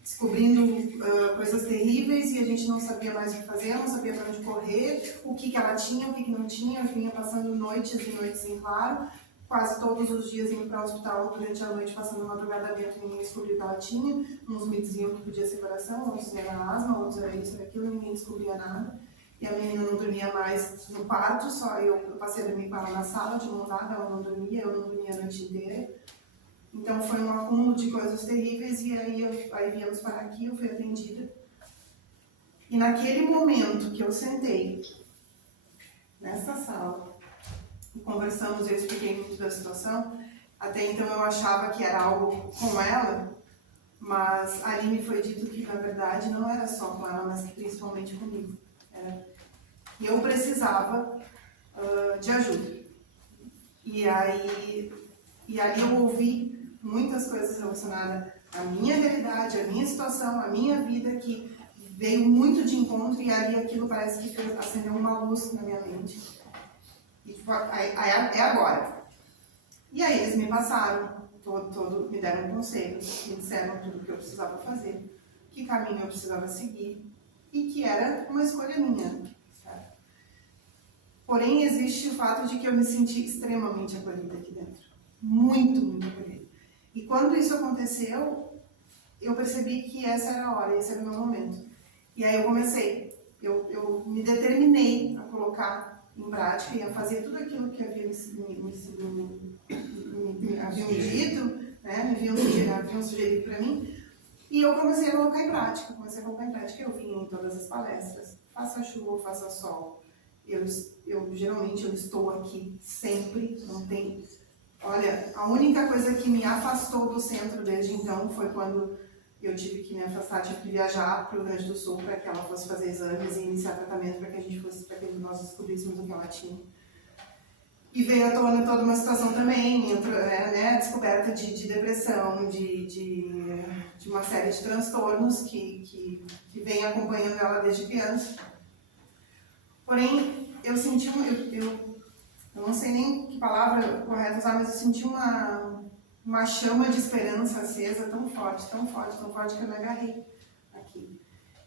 descobrindo coisas terríveis e a gente não sabia mais o que fazer, não sabia para onde correr, o que ela tinha, o que não tinha. Eu vinha passando noites e noites em claro, quase todos os dias indo para o hospital durante a noite, passando madrugada dentro, ninguém descobriu o que ela tinha. Uns me diziam que podia ser coração, outros era asma, outros era isso, era aquilo, ninguém descobria nada. E a menina não dormia mais no quarto, só eu passei a dormir com ela na sala de montada, ela não dormia, eu não dormia a noite inteira. Então foi um acúmulo de coisas terríveis e aí viemos parar aqui, eu fui atendida. E naquele momento que eu sentei nessa sala e conversamos, eu expliquei muito da situação, até então eu achava que era algo com ela, mas ali me foi dito que na verdade não era só com ela, mas que principalmente comigo. Eu precisava de ajuda. E ali eu ouvi muitas coisas relacionadas à minha realidade, à minha situação, à minha vida, que veio muito de encontro, e ali aquilo parece que acendeu uma luz na minha mente. E é agora. E aí eles me passaram, me deram conselhos, me disseram tudo o que eu precisava fazer, que caminho eu precisava seguir, e que era uma escolha minha. Certo? Porém, existe o fato de que eu me senti extremamente acolhida aqui dentro. Muito, muito acolhida. E quando isso aconteceu, eu percebi que essa era a hora, esse era o meu momento. E aí eu comecei, eu me determinei a colocar em prática e a fazer tudo aquilo que haviam me dito, né, haviam sugerido para mim. E eu comecei a colocar em prática, eu vim em todas as palestras, faça chuva, faça sol. Geralmente eu estou aqui sempre, não tem Olha, a única coisa que me afastou do centro desde então foi quando eu tive que me afastar, tive que viajar para o Rio Grande do Sul para que ela fosse fazer exames e iniciar tratamento para que nós descobríssemos o que ela tinha. E veio à tona toda uma situação também, né, descoberta de depressão, de uma série de transtornos que vem acompanhando ela desde criança. Porém, eu senti, eu não sei nem que palavra correta usar, mas eu senti uma chama de esperança acesa tão forte, tão forte, tão forte que eu me agarrei aqui.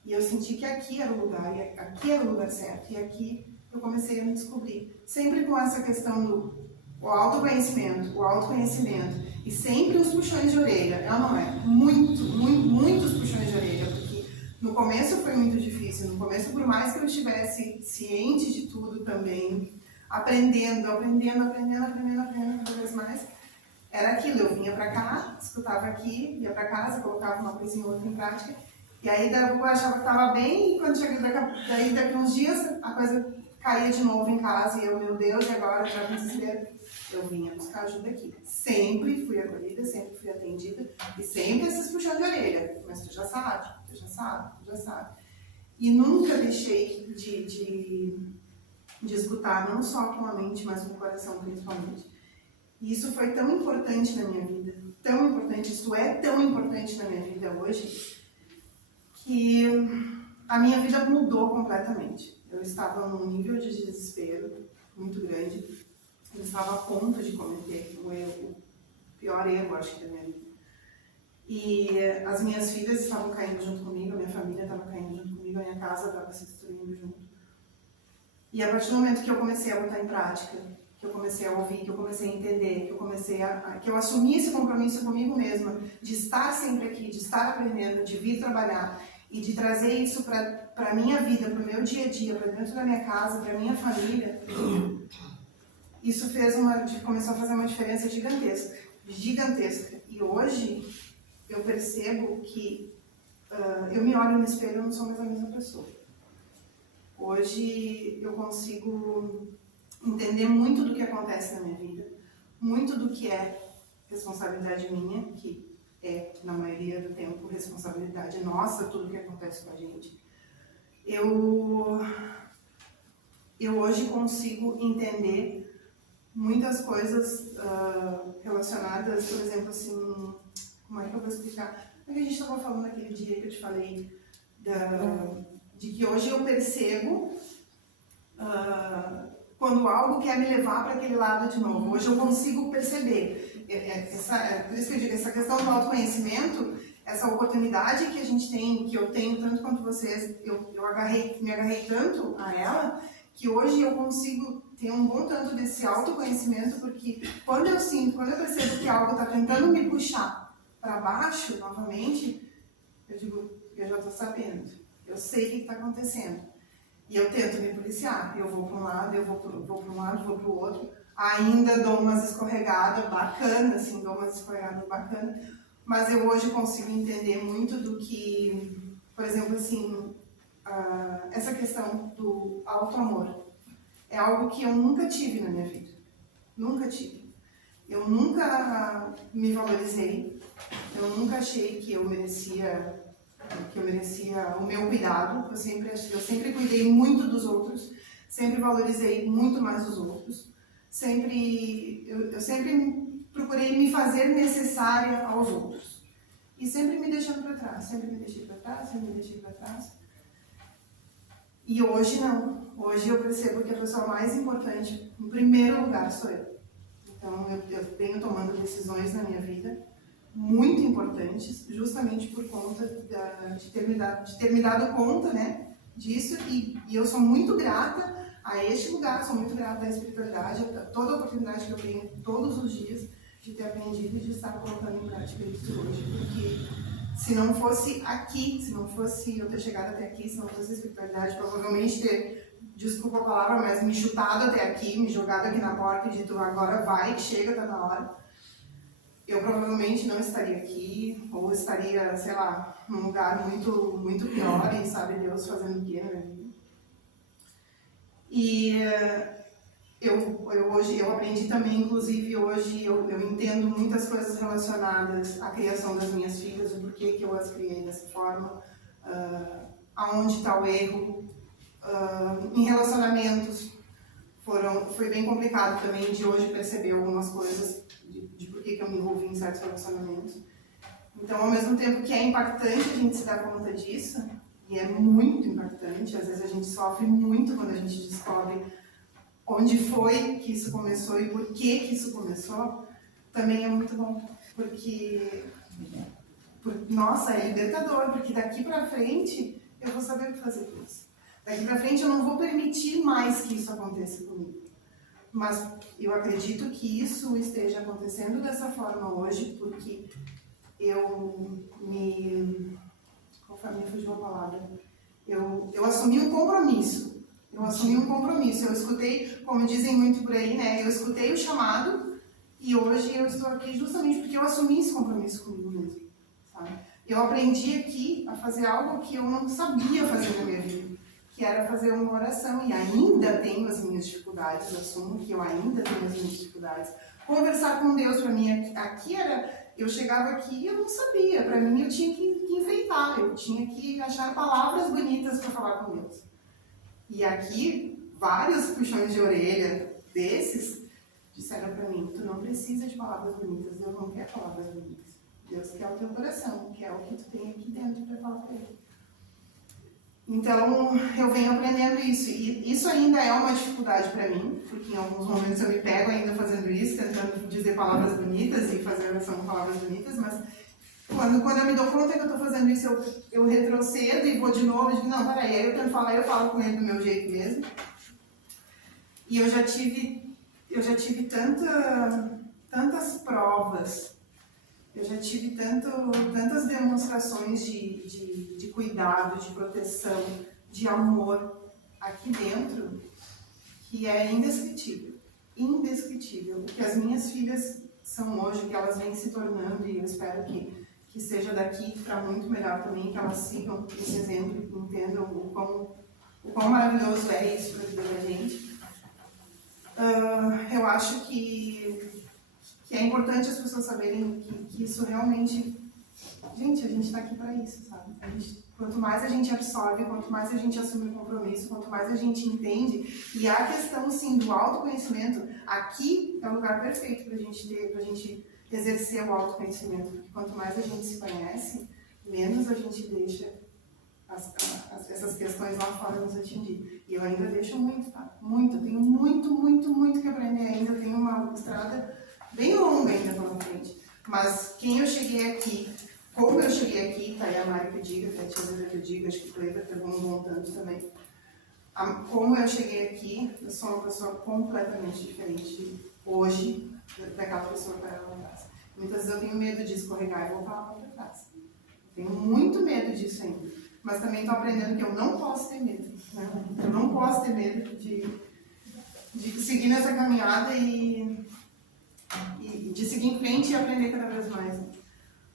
E eu senti que aqui era o lugar, e aqui era o lugar certo, e aqui eu comecei a me descobrir. Sempre com essa questão do autoconhecimento, e sempre os puxões de orelha, não é? Muitos puxões de orelha, porque no começo foi muito difícil, no começo, por mais que eu estivesse ciente de tudo também, aprendendo cada vez mais, era aquilo, eu vinha pra cá, escutava aqui, ia pra casa, colocava uma coisinha ou outra em prática, e aí eu achava que estava bem, e quando chega daqui uns dias, a coisa caía de novo em casa, e eu, meu Deus, e agora já me desespero. Eu vinha buscar ajuda aqui. Sempre fui acolhida, sempre fui atendida, e sempre esses puxões de orelha, mas tu já sabe. E nunca deixei de escutar, não só com a mente, mas com o coração principalmente. E isso foi tão importante na minha vida, tão importante, isso é tão importante na minha vida hoje, que a minha vida mudou completamente. Eu estava num nível de desespero muito grande, eu estava a ponto de cometer o pior erro, acho que, da minha vida. E as minhas filhas estavam caindo junto comigo, a minha família estava caindo junto comigo, a minha casa estava se destruindo junto. E a partir do momento que eu comecei a botar em prática, que eu comecei a ouvir, que eu comecei a entender, que eu assumi esse compromisso comigo mesma, de estar sempre aqui, de estar aprendendo, de vir trabalhar e de trazer isso para a minha vida, para o meu dia a dia, para dentro da minha casa, para a minha família, isso começou a fazer uma diferença gigantesca. E hoje eu percebo que eu me olho no espelho e eu não sou mais a mesma pessoa. Hoje eu consigo entender muito do que acontece na minha vida, muito do que é responsabilidade minha, que é, na maioria do tempo, responsabilidade nossa, tudo que acontece com a gente. Eu hoje consigo entender muitas coisas relacionadas, por exemplo, assim, como é que eu vou explicar? O que a gente estava falando naquele dia que eu te falei, de que hoje eu percebo quando algo quer me levar para aquele lado de novo. Hoje eu consigo perceber. Por isso que eu digo, essa questão do autoconhecimento, essa oportunidade que a gente tem, que eu tenho tanto quanto vocês, eu me agarrei tanto a ela, que hoje eu consigo ter um bom tanto desse autoconhecimento, porque quando eu percebo que algo está tentando me puxar para baixo novamente, eu digo, eu já estou sabendo, eu sei o que está acontecendo. E eu tento me policiar, eu vou para um lado, eu vou para um lado, vou para o outro, ainda dou umas escorregadas bacanas, mas eu hoje consigo entender muito do que, por exemplo, assim, essa questão do auto-amor é algo que eu nunca tive na minha vida, nunca tive. Eu nunca me valorizei, eu nunca achei que eu merecia o meu cuidado, eu sempre cuidei muito dos outros, sempre valorizei muito mais os outros, eu sempre procurei me fazer necessária aos outros. E sempre me deixando para trás, sempre me deixei para trás. E hoje não, hoje eu percebo que a pessoa mais importante, em primeiro lugar, sou eu. Então eu venho tomando decisões na minha vida muito importantes, justamente por conta de ter me dado conta, né, disso, e eu sou muito grata a este lugar, sou muito grata à espiritualidade, a toda a oportunidade que eu tenho todos os dias de ter aprendido e de estar colocando em prática isso hoje, porque se não fosse aqui, se não fosse eu ter chegado até aqui, se não fosse a espiritualidade, provavelmente ter, desculpa a palavra, mas me chutado até aqui, me jogado aqui na porta e dito agora vai, chega, tá na hora, eu provavelmente não estaria aqui, ou estaria, sei lá, num lugar muito, muito pior, e sabe Deus fazendo o quê na minha vida. Hoje eu aprendi também, inclusive hoje eu entendo muitas coisas relacionadas à criação das minhas filhas, o porquê que eu as criei dessa forma, aonde está o erro, em relacionamentos. Foi bem complicado também de hoje perceber algumas coisas de por que eu me envolvi em certos relacionamentos. Então, ao mesmo tempo que é impactante a gente se dar conta disso, e é muito impactante, às vezes a gente sofre muito quando a gente descobre onde foi que isso começou e por que isso começou, também é muito bom. Porque nossa, é libertador, porque daqui pra frente eu vou saber o que fazer com isso. Daqui pra frente eu não vou permitir mais que isso aconteça comigo. Mas eu acredito que isso esteja acontecendo dessa forma hoje, porque conforme me fugiu a palavra, eu assumi um compromisso. Eu escutei, como dizem muito por aí, né? Eu escutei o chamado e hoje eu estou aqui justamente porque eu assumi esse compromisso comigo mesmo, sabe? Eu aprendi aqui a fazer algo que eu não sabia fazer na minha vida, que era fazer uma oração, e ainda tenho as minhas dificuldades, assumo que eu ainda tenho as minhas dificuldades. Conversar com Deus, para mim, aqui era... Eu chegava aqui e eu não sabia, para mim eu tinha que enfeitar, eu tinha que achar palavras bonitas para falar com Deus. E aqui, vários puxões de orelha desses disseram para mim, tu não precisa de palavras bonitas, Deus não quer palavras bonitas. Deus quer o teu coração, quer o que tu tem aqui dentro para falar para Ele. Então, eu venho aprendendo isso. E isso ainda é uma dificuldade para mim, porque em alguns momentos eu me pego ainda fazendo isso, tentando dizer palavras bonitas e fazer oração com palavras bonitas, mas quando eu me dou conta que eu estou fazendo isso, eu retrocedo e vou de novo e digo, não, peraí, aí eu tento falar, eu falo com ele do meu jeito mesmo. E eu já tive tantas provas, eu já tive tantas demonstrações de cuidado, de proteção, de amor aqui dentro, que é indescritível. Indescritível. O que as minhas filhas são hoje, o que elas vêm se tornando, e eu espero que seja daqui para muito melhor também, que elas sigam esse exemplo e entendam o quão maravilhoso é isso para a vida da gente. Eu acho que é importante as pessoas saberem que isso realmente... Gente, a gente está aqui para isso, sabe? Quanto mais a gente absorve, quanto mais a gente assume o compromisso, quanto mais a gente entende. E a questão, sim, do autoconhecimento, aqui é o lugar perfeito para a gente exercer o autoconhecimento. Porque quanto mais a gente se conhece, menos a gente deixa essas questões lá fora nos atingir. E eu ainda deixo muito, tá? Muito. Eu tenho muito que aprender ainda. Eu tenho uma estrada bem longa ainda pela frente. Mas quem eu cheguei aqui, como eu cheguei aqui, tá aí a Mari que eu diga, tá a tia Zé que eu diga, acho que o Cleiton pegou um montando também. Como eu cheguei aqui, eu sou uma pessoa completamente diferente hoje daquela pessoa que era lá atrás. Muitas vezes eu tenho medo de escorregar e voltar lá para trás. Tenho muito medo disso ainda. Mas também estou aprendendo que eu não posso ter medo. Né? Eu não posso ter medo de seguir nessa caminhada e de seguir em frente e aprender cada vez mais.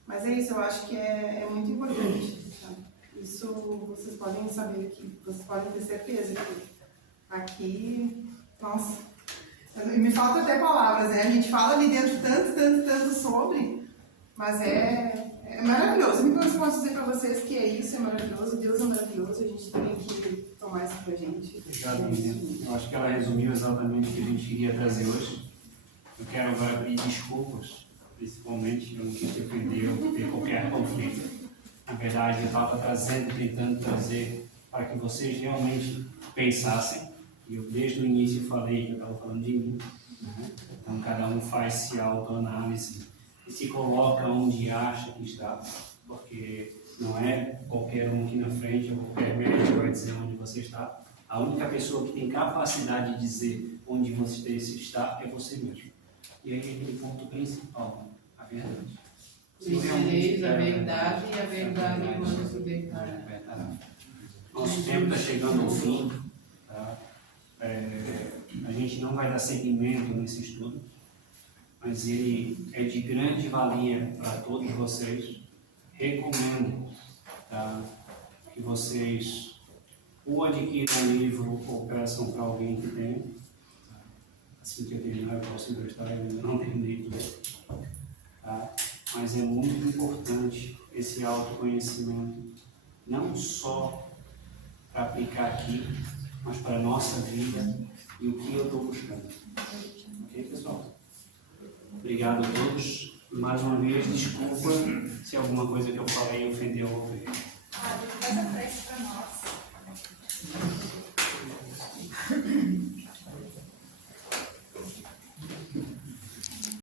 Mas é isso, eu acho que é muito importante. Tá? Isso vocês podem saber aqui, vocês podem ter certeza que aqui, nossa, me falta até palavras, né? A gente fala ali dentro tanto sobre, mas é maravilhoso. A única coisa que eu posso dizer para vocês que é isso, é maravilhoso, Deus é maravilhoso, a gente tem que tomar isso pra gente. Obrigado, Lívia. Eu acho que ela resumiu exatamente o que a gente queria trazer hoje. Eu quero agora pedir desculpas, principalmente, eu não quis te ofender ou ter qualquer conflito. Na verdade, eu estava tentando trazer para que vocês realmente pensassem. E eu desde o início falei que eu estava falando de mim. Né? Então, cada um faz-se autoanálise e se coloca onde acha que está, porque não é qualquer um aqui na frente ou qualquer médico vai dizer onde você está. A única pessoa que tem capacidade de dizer onde você está é você mesmo. E aí aquele ponto principal, a verdade. Conhecereis a verdade e a verdade vos libertará. Nosso tempo está chegando ao fim. Tá? A gente não vai dar seguimento nesse estudo, mas ele é de grande valia para todos vocês. Recomendo, tá, que vocês ou adquiram um livro ou peçam para alguém que tem, assim que eu terminar, eu posso ler a história, eu ainda não terminei de ler. Tá? Mas é muito importante esse autoconhecimento, não só para aplicar aqui, mas para a nossa vida e o que eu estou buscando. Ok, pessoal? Obrigado a todos. E mais uma vez, desculpa se alguma coisa que eu falei ofendeu alguém. Faz a prece para nós.